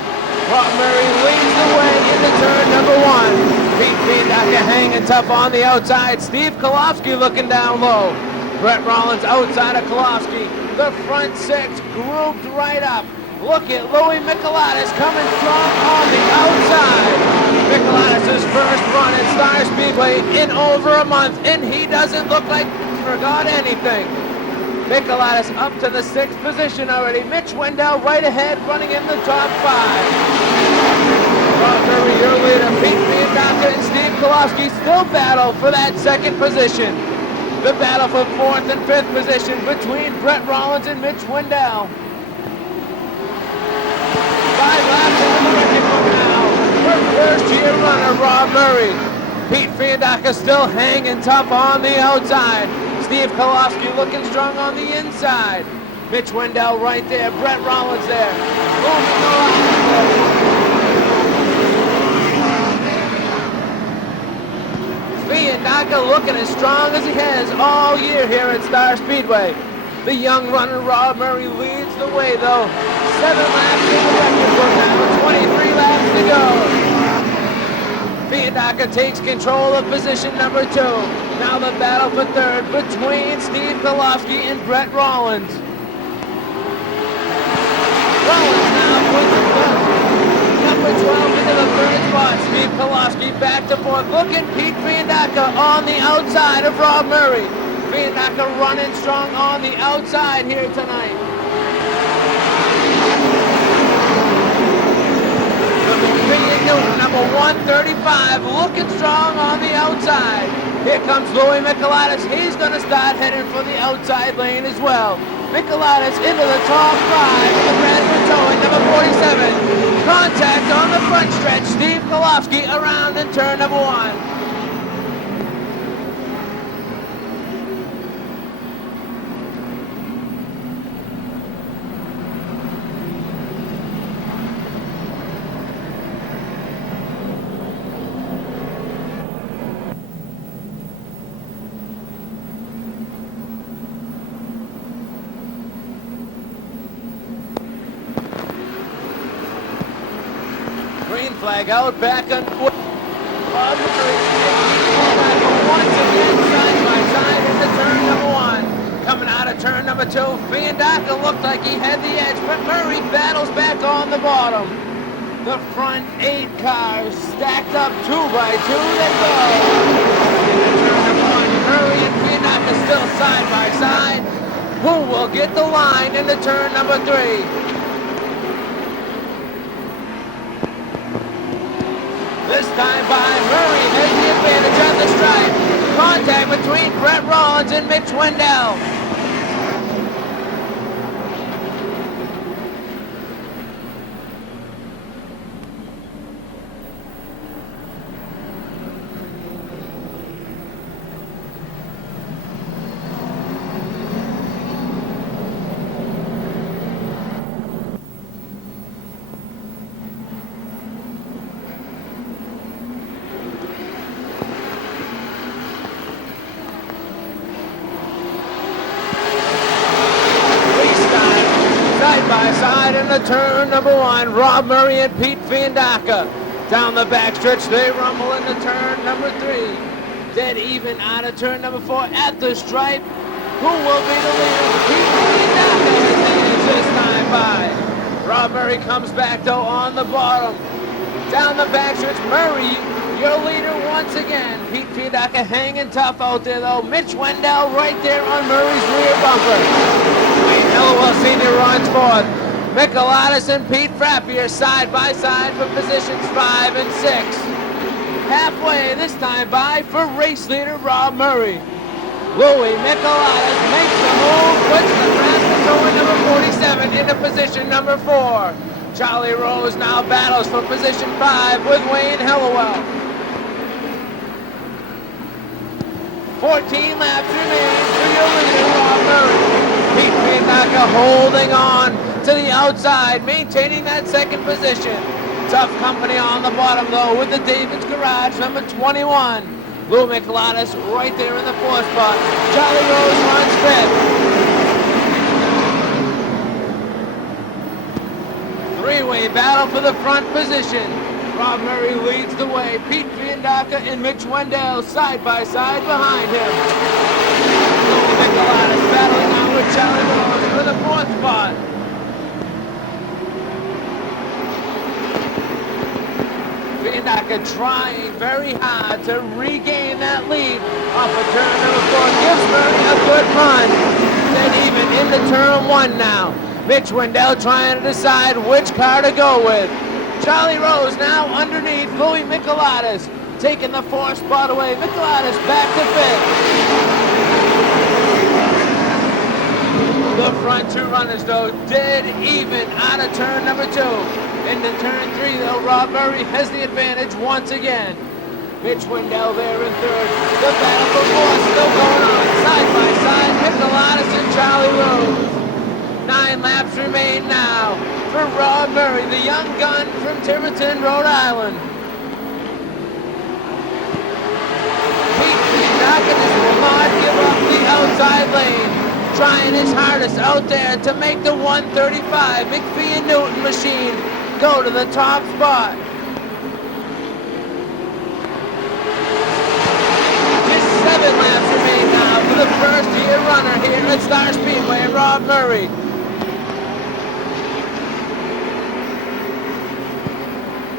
Rob Murray leads the way into turn number one. Pete Fiandaca hanging tough on the outside. Steve Kolofsky looking down low. Brett Rollins outside of Kolofsky. The front six grouped right up. Look at Louis Michelatis coming strong on the outside. Michelatis' first run at Star Speedway in over a month, and he doesn't look like forgot anything. Michelatis up to the 6th position already. Mitch Wendell right ahead, running in the top 5. Rob Murray, your leader. Pete Fiandaca and Steve Kolofsky still battle for that 2nd position. The battle for 4th and 5th position between Brett Rollins and Mitch Wendell. 5 laps into the record book now for first-year runner Rob Murray. Pete Fiandaca still hanging tough on the outside. Steve Kolofsky looking strong on the inside. Mitch Wendell right there. Brett Rollins there. Fiandaca looking as strong as he has all year here at Star Speedway. The young runner Rob Murray leads the way though. 7 laps in the record book now. 23 laps to go. Fiandaca takes control of position number 2. Now the battle for 3rd between Steve Kolofsky and Brett Rollins. Rollins now puts number 12 into the 3rd spot. Steve Kolofsky back to 4th. Look at Pete Fiandaca on the outside of Rob Murray. Fiandaca running strong on the outside here tonight. Number 135, looking strong on the outside. Here comes Louis Michelatis. He's going to start heading for the outside lane as well. Michelatis into the top five. The Bradford towing, number 47. Contact on the front stretch. Steve Kolofsky around in turn number 1. Green flag out, back on foot. Once again, side by side into turn number 1. Coming out of turn number 2, Fiandaca looked like he had the edge, but Murray battles back on the bottom. The front 8 cars stacked up 2 by 2, they go. Into turn number 1, Murray and Fiandaca still side by side. Who will get the line into turn number 3? This time by Murray has the advantage at the stripe. Contact between Brett Rollins and Mitch Wendell. By side in the turn number 1, Rob Murray and Pete Fiandaca. Down the backstretch, they rumble into turn number 3. Dead even out of turn number 4 at the stripe. Who will be the leader? Pete Fiandaca has this time by. Rob Murray comes back though on the bottom. Down the backstretch, Murray, your leader once again. Pete Fiandaca hanging tough out there though. Mitch Wendell right there on Murray's rear bumper. Hillwell Sr. runs fourth. Michelatis and Pete Frappier side by side for positions 5 and 6. Halfway this time by for race leader Rob Murray. Louis Michelatis makes the move, puts the Bradford towing number 47 into position number 4. Charlie Rose now battles for position 5 with Wayne Hillwell. 14 laps remain for your leader Rob Murray. Pete Fiandaca holding on to the outside, maintaining that second position. Tough company on the bottom though with the David's Garage, number 21. Lou Michelatis right there in the 4th spot. Charlie Rose runs 5th. Three-way battle for the front position. Rob Murray leads the way. Pete Fiandaca and Mitch Wendell side by side behind him. Lou Michelatis battling on with Charlie Rose for the 4th spot. Fiandaca trying very hard to regain that lead off of turn number 4. Gives Murray a good run. Then even into turn 1 now. Mitch Wendell trying to decide which car to go with. Charlie Rose now underneath Louis Michelatis, taking the 4th spot away. Michelatis back to 5th. The front 2 runners though dead even out of turn number 2. Into turn 3 though, Rob Murray has the advantage once again. Mitch Wendell there in 3rd. The battle for 4th still going on. Side by side, Michelatis and Charlie Rose. 9 laps remain now for Rob Murray, the young gun from Tiverton, Rhode Island. Pete Fiandaca will not give up the outside lane. Trying his hardest out there to make the 135 McPhee and Newton machine go to the top spot. Just 7 laps remain now for the first-year runner here at Star Speedway, Rob Murray.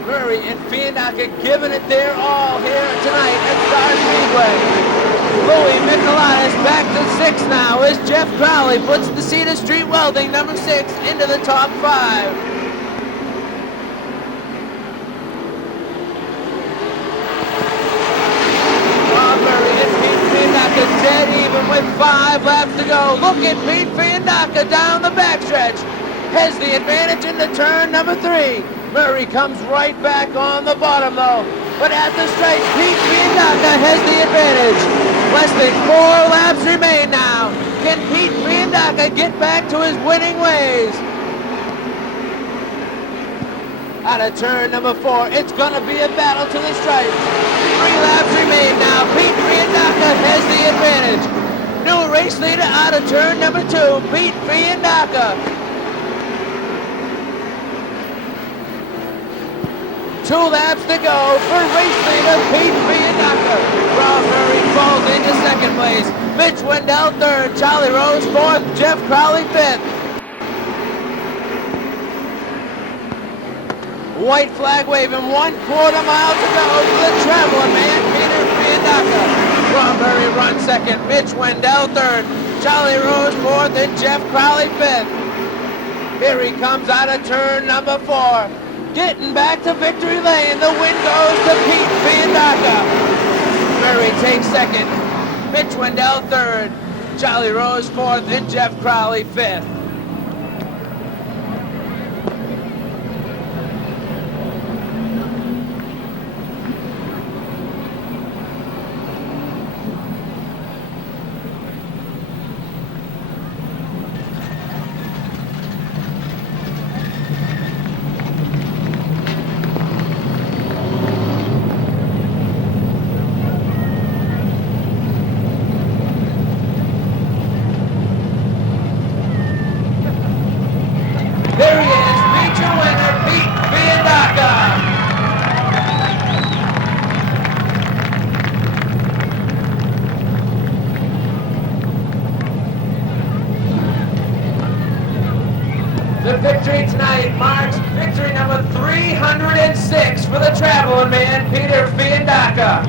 Murray and Fiandaca giving it their all here tonight at Star Speedway. Louis Michelitis back to 6 now as Jeff Crowley puts the Cedar Street Welding number 6 into the top 5. Murray and Pete Fiandaca dead even with 5 laps to go. Look at Pete Fiandaca down the backstretch. Has the advantage in the turn number 3. Murray comes right back on the bottom though. But at the straight, Pete Fiandaca has the advantage. Less than 4 laps remain now. Can Pete Fiandaca get back to his winning ways? Out of turn number 4, it's going to be a battle to the stripe. 3 laps remain now. Pete Fiandaca has the advantage. New race leader out of turn number 2, Pete Fiandaca. 2 laps to go for race leader Pete Fiandaca. Rob Murray falls into second place. Mitch Wendell third. Charlie Rose fourth. Jeff Crowley fifth. White flag waving, 1/4 mile to go for the traveling man, Peter Fiandaca. Rob Murray runs second. Mitch Wendell third. Charlie Rose fourth and Jeff Crowley fifth. Here he comes out of turn number 4. Getting back to victory lane, the win goes to Pete Fiandaca. Murray takes second, Mitch Wendell third, Charlie Rose fourth, and Jeff Crowley fifth. There he is, feature winner, Pete Fiandaca. The victory tonight marks victory number 306 for the traveling man, Peter Fiandaca.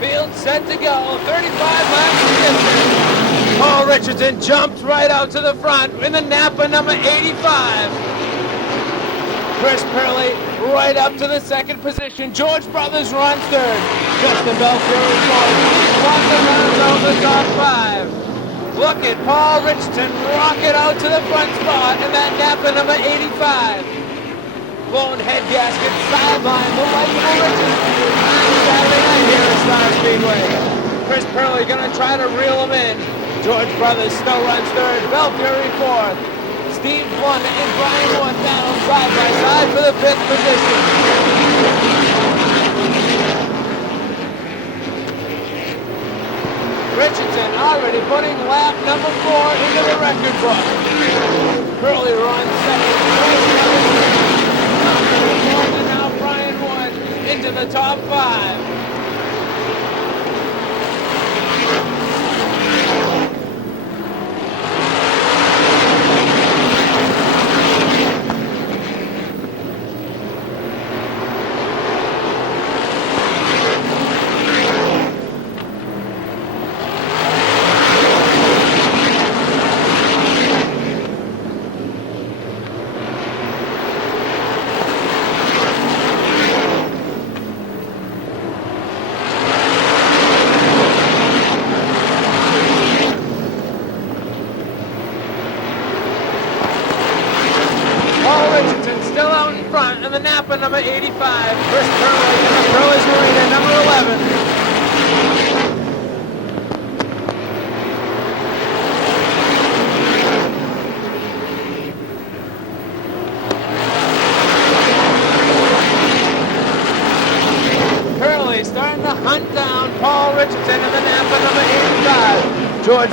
Field set to go, 35 laps of distance. Paul Richardson jumps right out to the front in the Napa number 85. Chris Perley right up to the second position. George Brothers runs third. Justin Belfiore fourth. Walker runs over the top 5. Look at Paul Richardson rocket out to the front spot in that Napa number 85. Blown head gasket sideline, the Michael Richardson. Saturday night here at Star Speedway. Chris Perley gonna try to reel him in. George Brothers still runs third. Belfiore fourth. Steve Blunt and Brian Wood down side by side for the 5th position. Richardson already putting lap number 4 into the record book. Perley runs second. And now Brian Wood into the top 5. The Napa number 85, Chris Perley in the Perley's Marina number 11.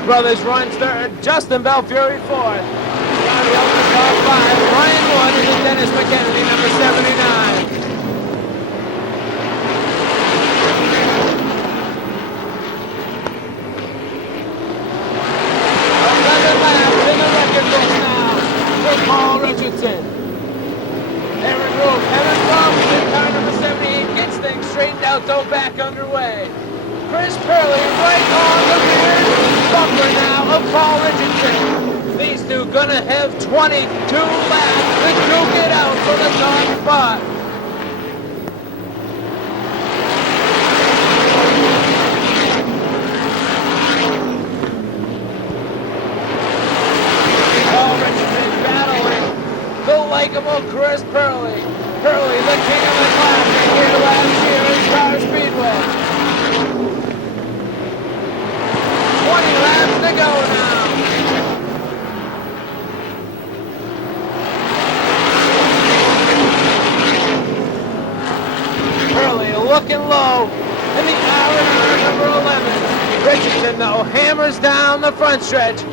Brothers runs third. Justin Belfury fourth. Rounding out the top five, Ryan Wood and Dennis McKennedy, number 79. 11 laps in the record books now for Paul Richardson. Aaron Roof, Evan Roberts in car number 78 gets things straightened out, though back underway. Chris Purley right on the rear bumper now of Paul Richardson. These two gonna have 22 laps to duke it out for the top spot. Paul Richardson battling the likeable Chris Purley. Purley, the king of the classic here last year in Star Speedway. 20 laps to go now. Purley looking low in the R&R number 11. Richardson, though, hammers down the front stretch.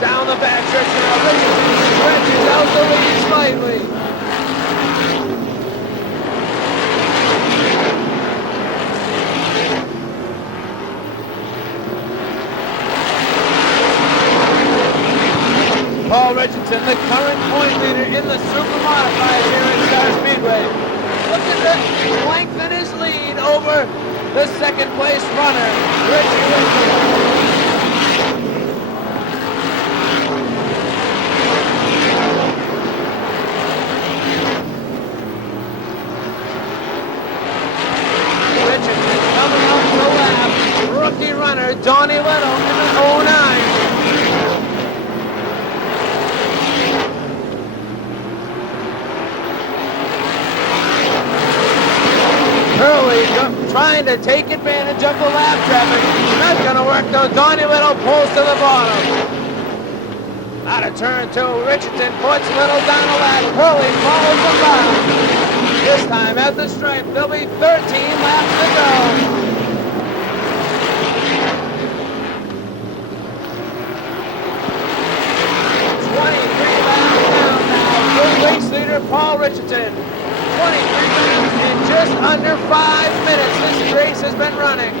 Down the back stretch now. Richardson stretches out the lead slightly. Paul Richardson, the current point leader in the Supermodified here at Star Speedway. Look at the length in his lead over the second place runner, Richie Winston. Richardson coming up the lap. Rookie runner, Donnie Little in the 09. Purley trying to take advantage of the lap traffic. Not going to work though. Donnie Little pulls to the bottom. Out of turn two, Richardson puts Little down the lap. Purley follows the bound. This time at the stripe, there'll be 13 laps to go. 23 laps down now. Good race leader Paul Richardson. 23 laps in just under 5 minutes this race has been running.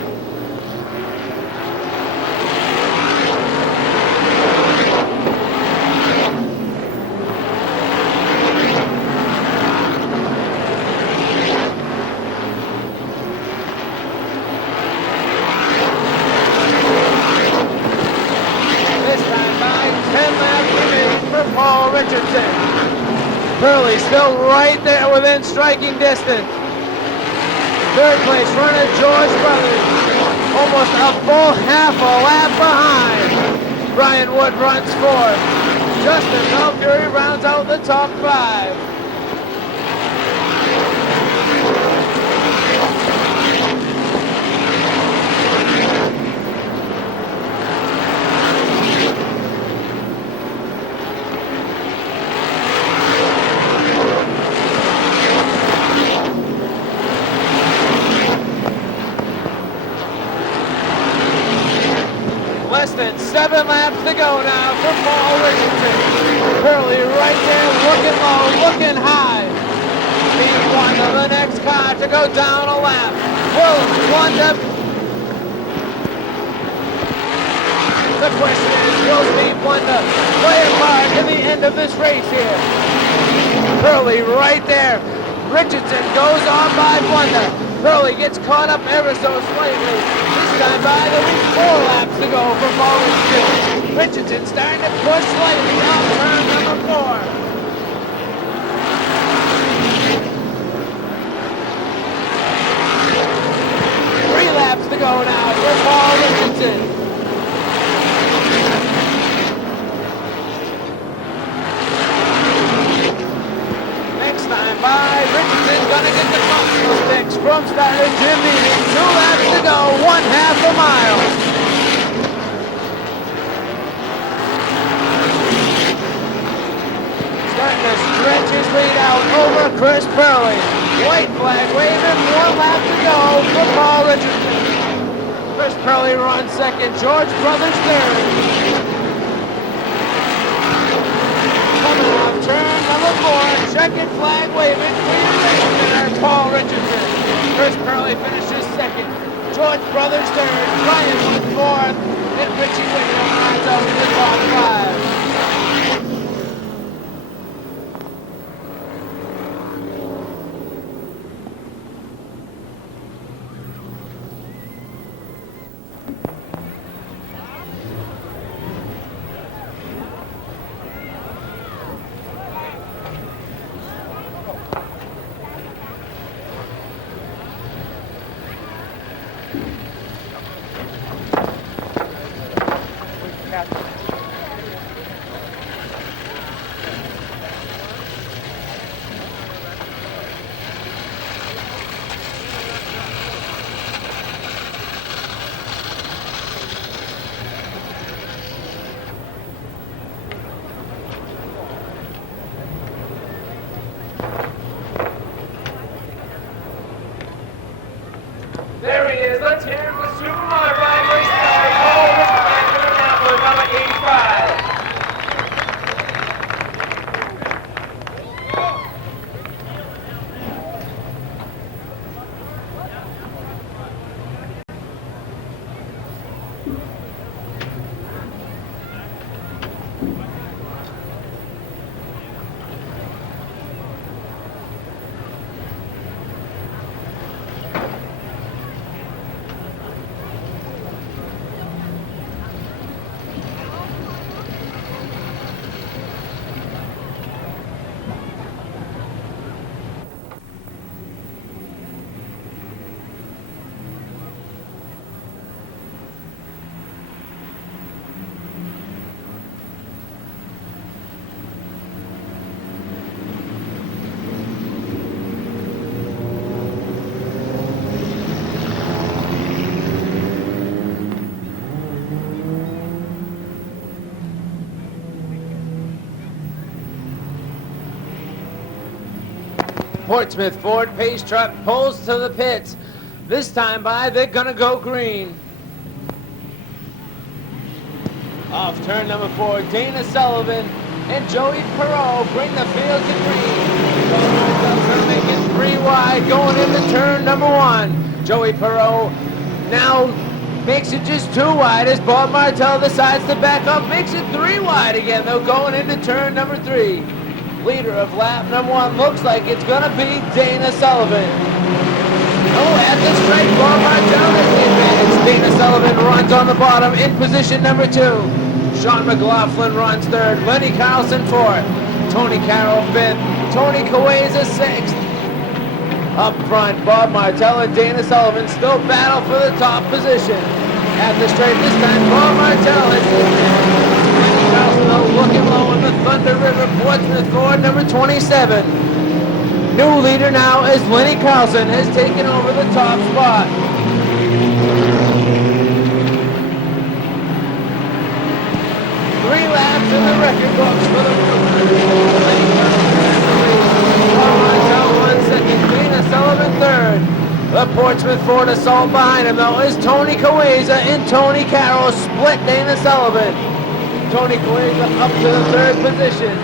This time by 10 laps remaining for Paul Richardson. Purley still right there within striking distance. Third place runner George Brothers, almost a full half a lap behind. Brian Wood runs fourth. Justin Belfury rounds out the top five. Less than 7 laps to go now for Paul Richardson. Purley right there, looking low, looking high. Steve Wonder, the next car to go down a lap. Will Wonder. The question is, will Steve Wonder play a part in the end of this race here? Purley right there. Richardson goes on by Wonder. Purley gets caught up ever so slightly. This time by the lead, 4 laps to go for Paul Richardson. Richardson starting to push slightly on turn number 4. Three laps to go now for Paul Richardson. By Richardson gonna get the functional sticks from starter Jim Meany. 2 laps to go, 1/2 a mile. Starting to stretch his lead out over Chris Purley. White flag waving, 1 lap to go for Paul Richardson. Chris Curley runs second. George Brothers third. Coming off turn number 4. Checkered flag waving for your race winner, Paul Richardson. Chris Curley finishes second. George Brothers third. Ryan Wood fourth. And Richie Whittle rounds out the top 5. There he is. Let's hear it for Supermodified race car. Paul Richardson, number 85. Portsmouth Ford Pace Truck pulls to the pits. This time by, they're gonna go green. Off turn number 4, Dana Sullivan and Joey Perot bring the field to green. Gonna make it 3 wide going into turn number 1. Joey Perot now makes it just 2 wide as Bob Martell decides to back up, makes it 3 wide again though going into turn number 3. Leader of lap number 1 looks like it's gonna be Dana Sullivan. Oh, at the straight, Bob Martell is the advantage. Dana Sullivan runs on the bottom in position number 2. Sean McLaughlin runs 3rd. Lenny Carlson 4th. Tony Carroll 5th. Tony Kaweza 6th. Up front, Bob Martell and Dana Sullivan still battle for the top position. At the straight this time, Bob Martell is the advantage. Looking low in the Thunder River Portsmouth Ford number 27. New leader now as Lenny Carlson has taken over the top spot. Three laps in the record books for the Lenny Carlson 1 second, Dana Sullivan 3rd. The Portsmouth Ford assault behind him though is Tony Kaweza and Tony Carroll split Dana Sullivan. Tony Kaweza up to the 3rd position.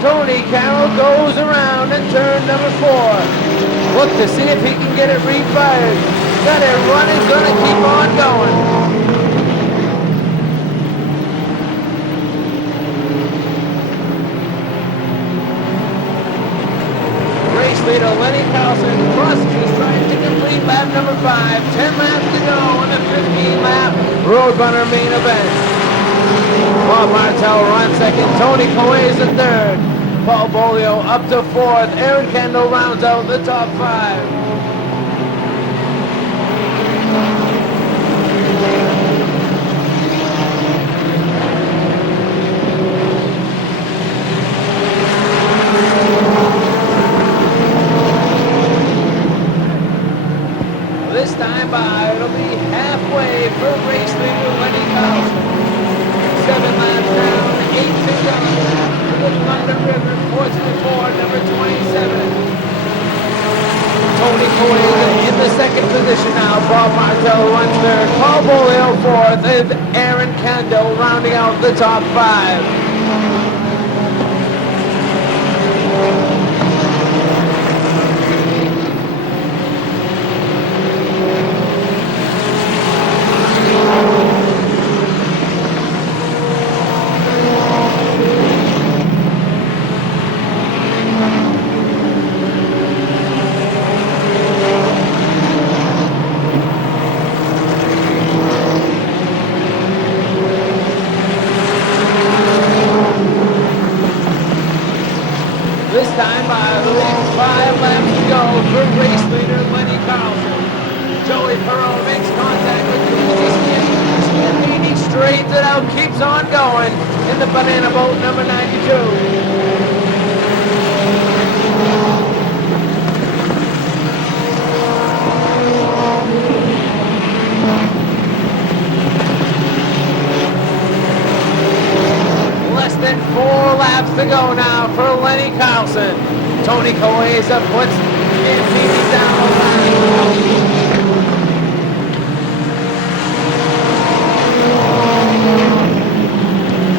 Tony Carroll goes around in turn number 4. Look to see if he can get it refired. That run is going to keep on going. Race leader Lenny Carlson is trying to complete lap number 5. 10 laps to go in the 15-lap Roadrunner main event. Bob Martell runs 2nd, Tony Kaweza 3rd, Paul Bolio up to 4th, Aaron Kendall rounds out the top 5. This time by, it'll be halfway for race leader Lenny Carlson. 7 laps down, 8 to go to the Thunder River Portsmouth Ford number 27. Tony Coelho in the second position now. Bob Martel runs third. Paul Bolio fourth. And Aaron Kendall rounding out the top five. This time by the lead, 5 laps to go for race leader Lenny Carlson. Joey Perot makes contact with Christy Skinny, straightens it out, keeps on going in the banana boat number 92. Less than 4 laps to go now for Lenny Carlson. Tony Coesa puts Mancini down the line.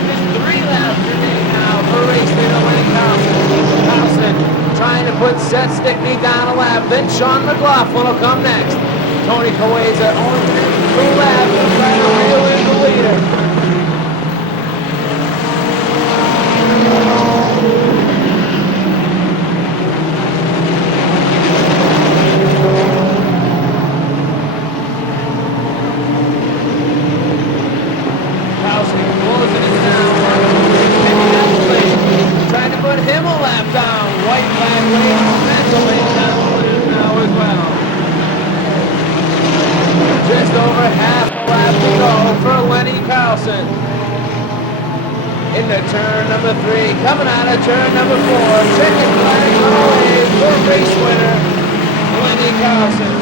There's 3 laps remaining now for race leader Lenny Carlson. Carlson trying to put Seth Stickney down a lap. Then Sean McLaughlin will come next. Tony Coesa only 2 laps to try to reel in the leader. Trying to put him a lap down. White flag waving mentally down now as well. Just over half a lap to go for Lenny Carlson. In the turn number 3, coming out of turn number 4, second flag always for race winner Lenny Carlson.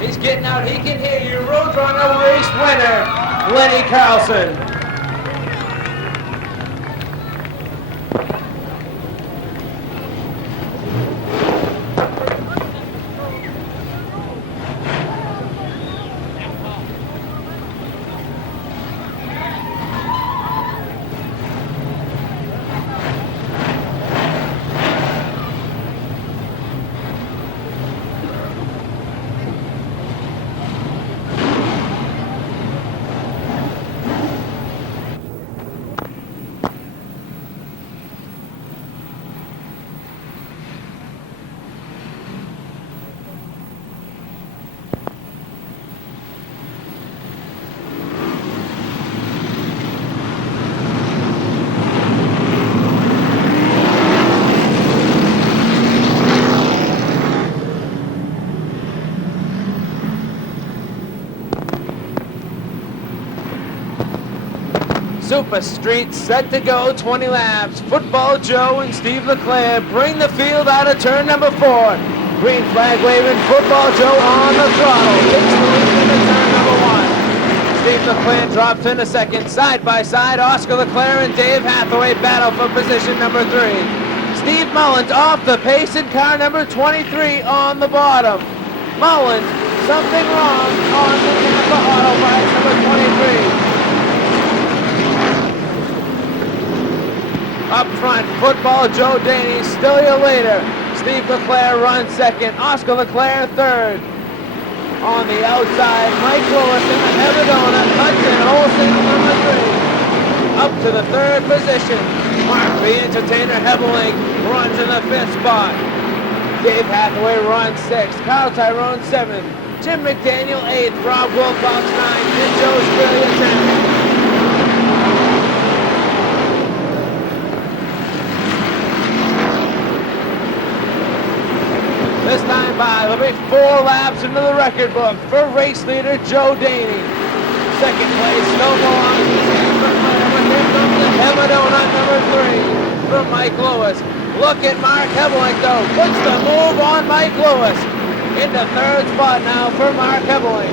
He's getting out. He can hear you. Roadrunner race winner, Lenny Carlson. Super Street set to go 20 laps. Football Joe and Steve Leclerc bring the field out of turn number 4. Green flag waving, Football Joe on the throttle. Takes the lead into turn number 1. Steve Leclerc drops into second. Side by side, Oscar Leclerc and Dave Hathaway battle for position number 3. Steve Mullins off the pace in car number 23 on the bottom. Mullins, something wrong on the Napa Auto Parts number 23. Up front, Football Joe Daney, still your leader. Steve Leclerc runs second. Oscar Leclerc third. On the outside, Mike Lewis in the Hebedona. Hudson Olsen, number 3. Up to the third position. Mark the Entertainer Hebeling runs in the 5th spot. Dave Hathaway runs 6th. Kyle Tyrone 7th. Jim McDaniel 8th. Rob Wilcox 9th. And Joe Squillia 10th. This time by, there'll be 4 laps into the record book for race leader Joe Daney. Second place, no belongs to Steve Leclerc, but here comes the Hebedona number 3 from Mike Lewis. Look at Mark Hebeling though, puts the move on Mike Lewis. Into 3rd spot now for Mark Hebeling.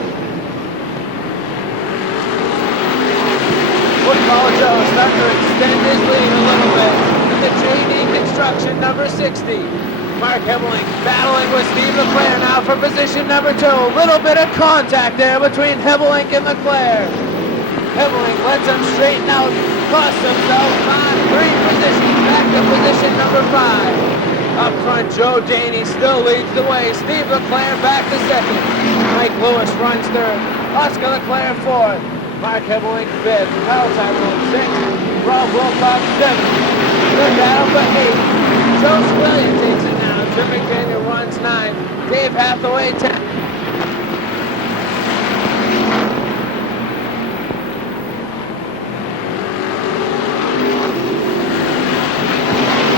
Football Joe starting to extend his lead a little bit. The JD Construction number 60. Mark Hebeling battling with Steve Leclerc now for position number 2. A little bit of contact there between Hebeling and Leclerc. Hebeling lets him straighten out, costs himself 3 positions, back to position number 5. Up front, Joe Daney still leads the way. Steve Leclerc back to 2nd. Mike Lewis runs 3rd. Oscar Leclerc 4th. Mark Hebeling 5th. Kyle Tyrone 6th. Rob Wilcox 7th. They're down for 8th. Joe Squillia takes it now. Jim McDaniel runs 9th. Dave Hathaway 10th.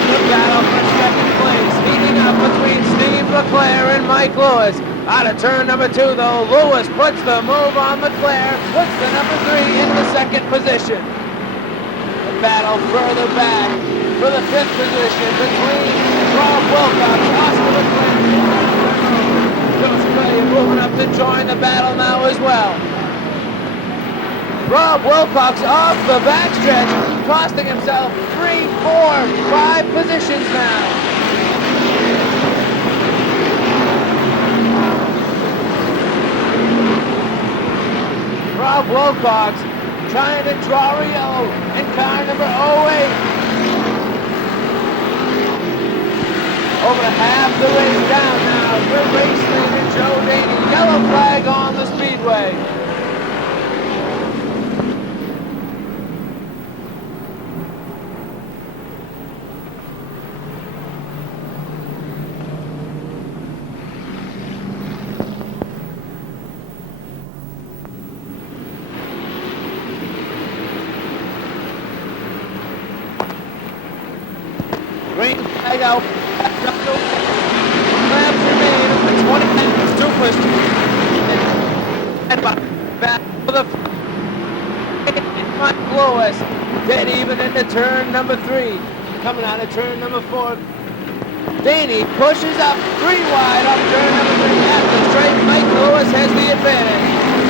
The battle for 2nd place, heating up between Steve Leclerc and Mike Lewis. Out of turn number 2 though, Lewis puts the move on Leclerc, puts the number 3 in the 2nd position. The battle further back for the 5th position between Rob Wilcox, Oscar Leclerc, Joe Squillia moving up to join the battle now as well. Rob Wilcox off the backstretch, costing himself 3, 4, 5 positions now. Rob Wilcox trying to draw a yellow in car number 08. Over half the race down now for race leader Joe Daney. Yellow flag on the Speedway. Green flag out. Laps remain of the 20 minutes to push. And back for the Mike Lewis. Dead even into turn number 3. Coming out of turn number 4. Daney pushes up 3 wide off turn number 3. At the straight, Mike Lewis has the advantage.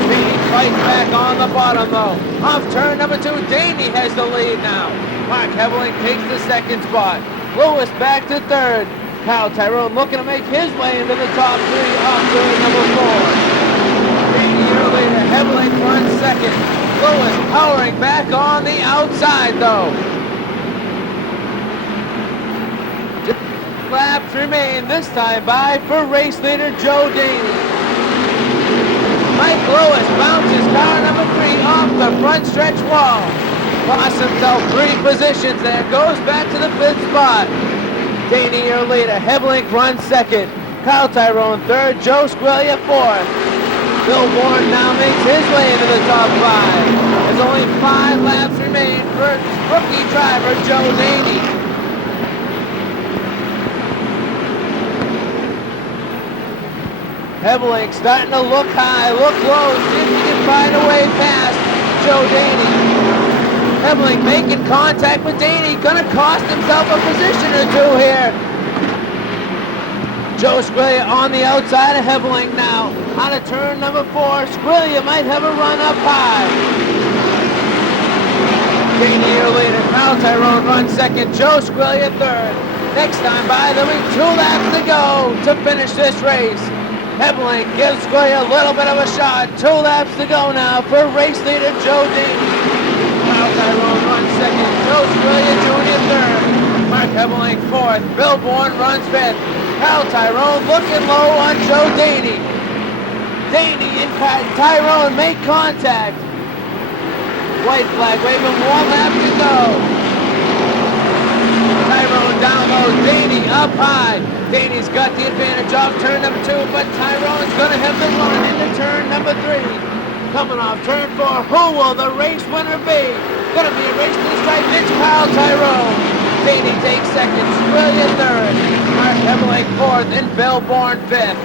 Daney fights back on the bottom though. Off turn number 2, Daney has the lead now. Mark Hebeling takes the 2nd spot. Lewis back to 3rd. Kyle Tyrone looking to make his way into the top 3 off turn number 4. Daney your leader, Hebeling runs 2nd. Lewis powering back on the outside though. Laps remain, this time by for race leader Joe Daney. Mike Lewis bounces car number 3 off the front stretch wall. Lost himself 3 positions there, goes back to the 5th spot. Daney your leader, Hebeling runs 2nd. Kyle Tyrone 3rd, Joe Squillia 4th. Bill Warren now makes his way into the top 5. There's only 5 laps remain for rookie driver Joe Daney. Hebeling starting to look high, look low, see if he can find a way past Joe Daney. Hebeling making contact with Daney, gonna cost himself a position or 2 here. Joe Squillia on the outside of Hebeling now. Out of turn number 4, Squillia might have a run up high. Daney your leader, Kyle Tyrone runs 2nd, Joe Squillia 3rd. Next time by, there'll be 2 laps to go to finish this race. Hebeling gives Squillia a little bit of a shot. 2 laps to go now for race leader Joe Daney. Kyle Tyrone runs 2nd, Joe Australia Junior third. Mark Hebeling fourth. Bill Bourne runs fifth. Kyle Tyrone looking low on Joe Daney. Daney and Tyrone make contact. White flag waving, 1 lap to go. Tyrone down low, Daney up high. Daney's got the advantage off turn number 2, but Tyrone's gonna have the run into turn number 3. Coming off turn 4, who will the race winner be? Gonna be a race to the stripe, it's Kyle Tyrone. Daney takes second, Australia third. Mark Hebeling fourth, and Bill Bourne fifth.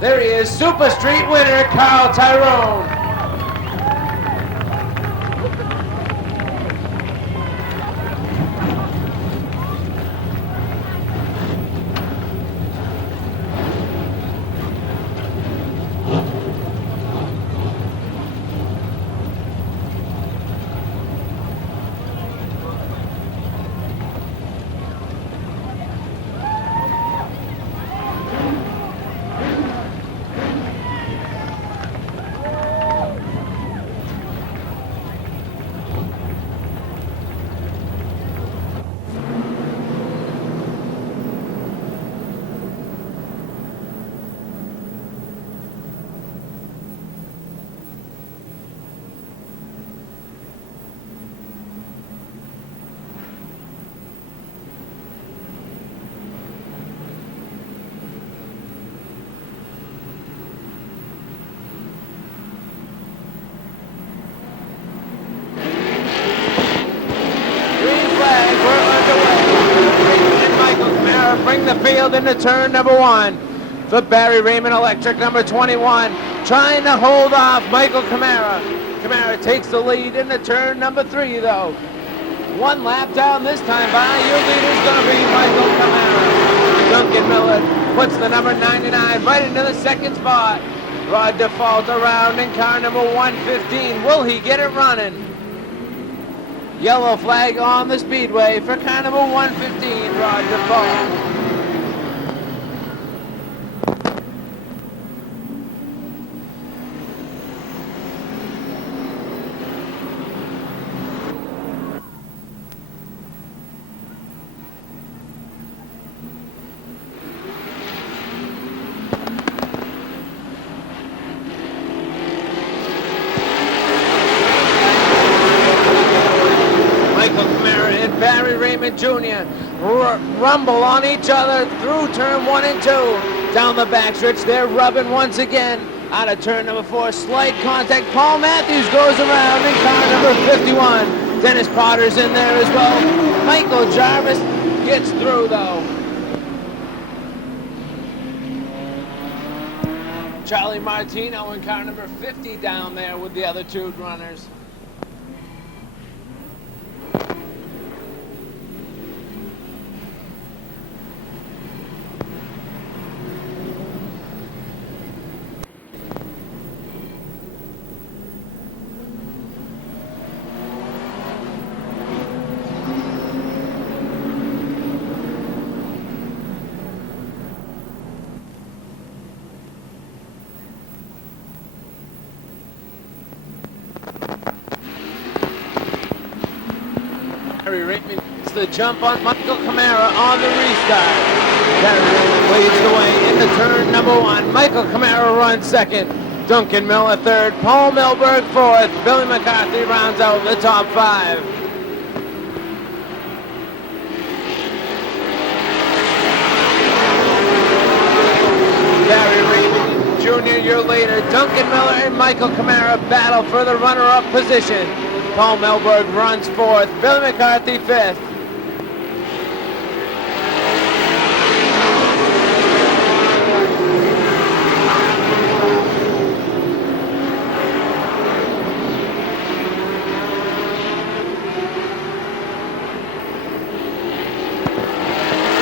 There he is, Super Street winner, Kyle Tyrone. Bring the field into turn number 1 for Barry Raymond Electric, number 21, trying to hold off Michael Camara. Camara takes the lead into turn number 3, though. 1 lap down this time by. Your leader's going to be Michael Camara. Duncan Miller puts the number 99 right into the second spot. Rod Default around in car number 115. Will he get it running? Yellow flag on the Speedway for car number 115, Rod Default. Barry Raymond Jr. rumble on each other through turn 1 and 2. Down the backstretch, they're rubbing once again. Out of turn number 4, slight contact. Paul Matthews goes around in car number 51. Dennis Potter's in there as well. Michael Jarvis gets through though. Charlie Martino in car number 50 down there with the other 2 runners. Barry Raymond gets the jump on Michael Camara on the restart. Barry Raymond leads the way into turn number 1. Michael Camara runs second. Duncan Miller third. Paul Milberg fourth. Billy McCarthy rounds out the top 5. Barry Raymond Jr., your leader. Duncan Miller and Michael Camara battle for the runner-up position. Paul Melberg runs fourth. Billy McCarthy fifth.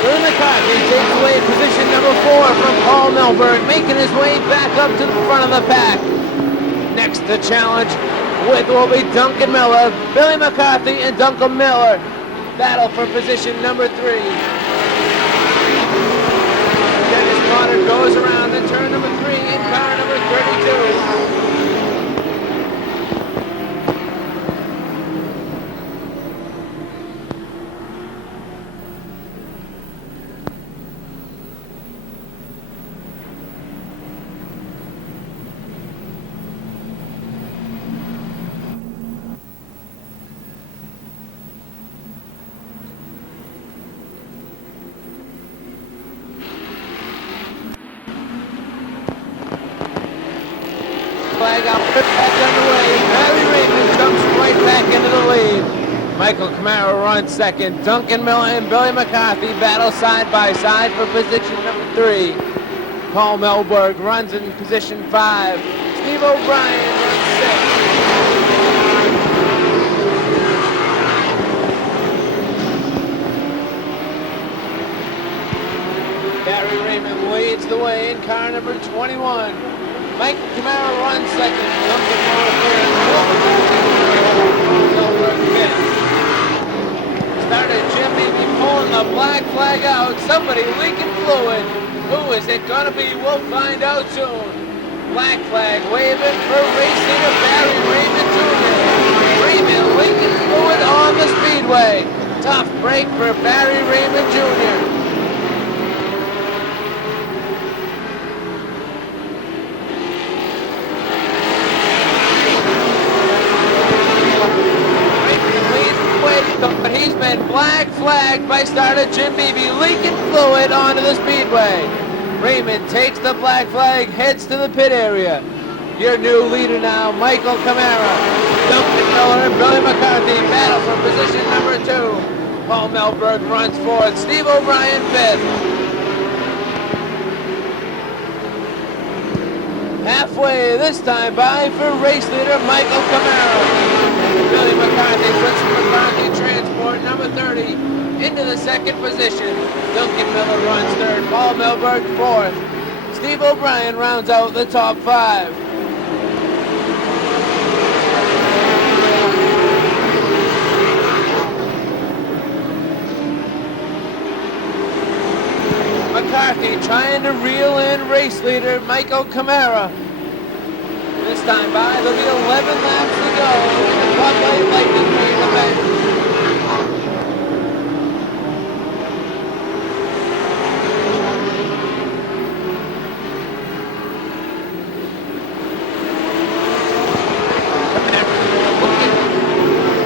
Billy McCarthy takes away position number 4 from Paul Melberg, making his way back up to the front of the pack. Next to challenge will be Duncan Miller. Billy McCarthy and Duncan Miller battle for position number 3. Dennis Potter goes around in turn number 3 in car number 32. Flag out, put back underway. Barry Raymond jumps right back into the lead. Michael Camaro runs second. Duncan Miller and Billy McCarthy battle side by side for position number 3. Paul Melberg runs in position 5. Steve O'Brien runs 6th. Barry Raymond leads the way in car number 21. Mike Camaro runs second. Duncan Miller third. Melberg fifth. Started Jim Beebe pulling the black flag out. Somebody leaking fluid. Who is it gonna be? We'll find out soon. Black flag waving for race leader Barry Raymond Jr. Raymond leaking fluid on the Speedway. Tough break for Barry Raymond Jr. But he's been black flagged by starter Jim Beebe, leaking fluid onto the Speedway. Raymond takes the black flag, heads to the pit area. Your new leader now, Michael Camaro. Duncan Miller and Billy McCarthy battle for position number 2. Paul Melberg runs fourth. Steve O'Brien fifth. Halfway this time by for race leader Michael Camaro. Billy McCarthy puts McCarthy Transport number 30 into the second position. Duncan Miller runs third. Paul Melberg fourth. Steve O'Brien rounds out the top 5. McCarthy trying to reel in race leader Michael Camaro. This time by, there'll be 11 laps to go in the Bud Light Lightning main event.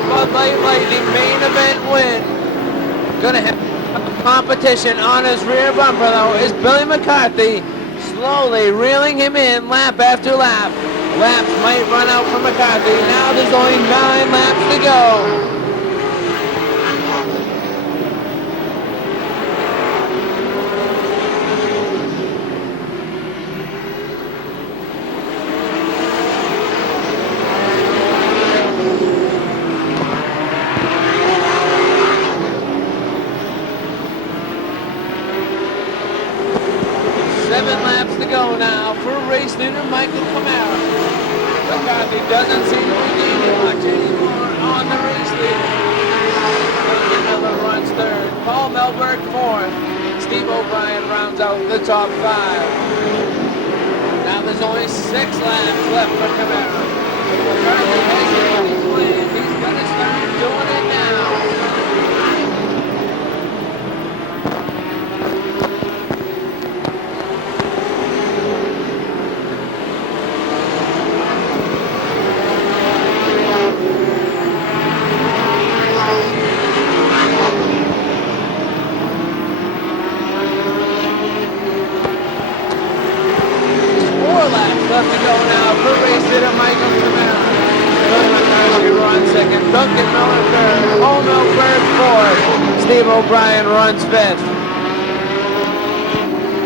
Bud Light Lightning main event win. Gonna have competition on his rear bumper though is Billy McCarthy, slowly reeling him in lap after lap. Laps might run out for McCarthy. Now there's only 9 laps to go. 7 laps to go now for race leader Michael Camaro. McCarthy doesn't seem to be gaining much anymore on the race leader. Duncan Miller runs third. Paul Melberg fourth. Steve O'Brien rounds out the top 5. Now there's only 6 laps left for Camaro. McCarthy has any plan. He's going to start doing it now. Left to go now for race leader Michael Camaro. McCarthy runs second. Duncan Miller third. Paul Milberg fourth. Steve O'Brien runs fifth.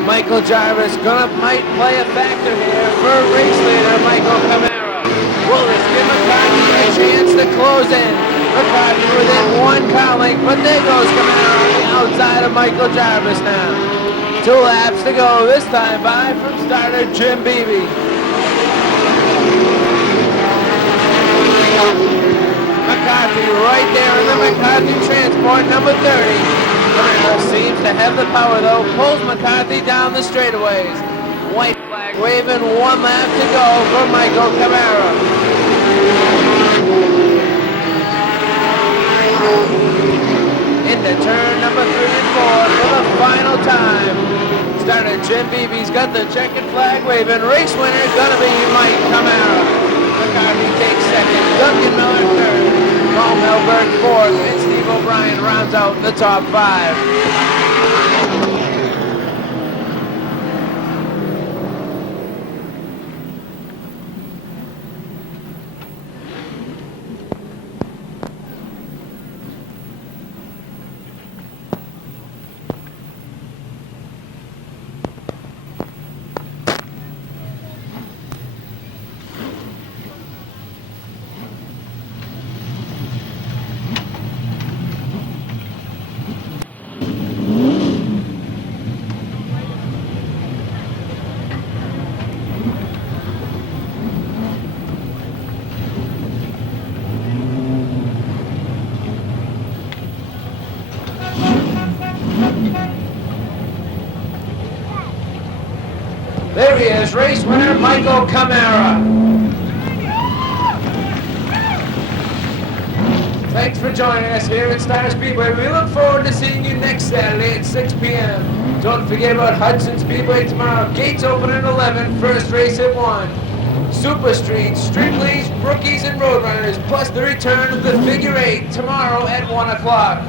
Michael Jarvis might play a factor here for race leader Michael Camara. Will this give McCarthy a chance to close in? McCarthy within one car length, but there goes Camara on the outside of Michael Jarvis now. 2 laps to go, this time by from starter Jim Beebe. McCarthy right there in the McCarthy Transport, number 30. Camara seems to have the power though, pulls McCarthy down the straightaways. White flag waving, 1 lap to go for Michael Camara. Into turn number 3 and 4 for the final time. Starter Jim Beebe's got the checkered flag waving. Race winner gonna be Mike Camara. McCarthy takes second. Duncan Miller third. Paul Milberg fourth. And Steve O'Brien rounds out the top 5. There he is, race winner Michael Camara. Thanks for joining us here at Star Speedway. We look forward to seeing you next Saturday at 6 p.m. Don't forget about Hudson Speedway tomorrow. Gates open at 11, first race at 1. Super Streets, Strictly's, Rookies, and Roadrunners, plus the return of the Figure 8 tomorrow at 1 o'clock.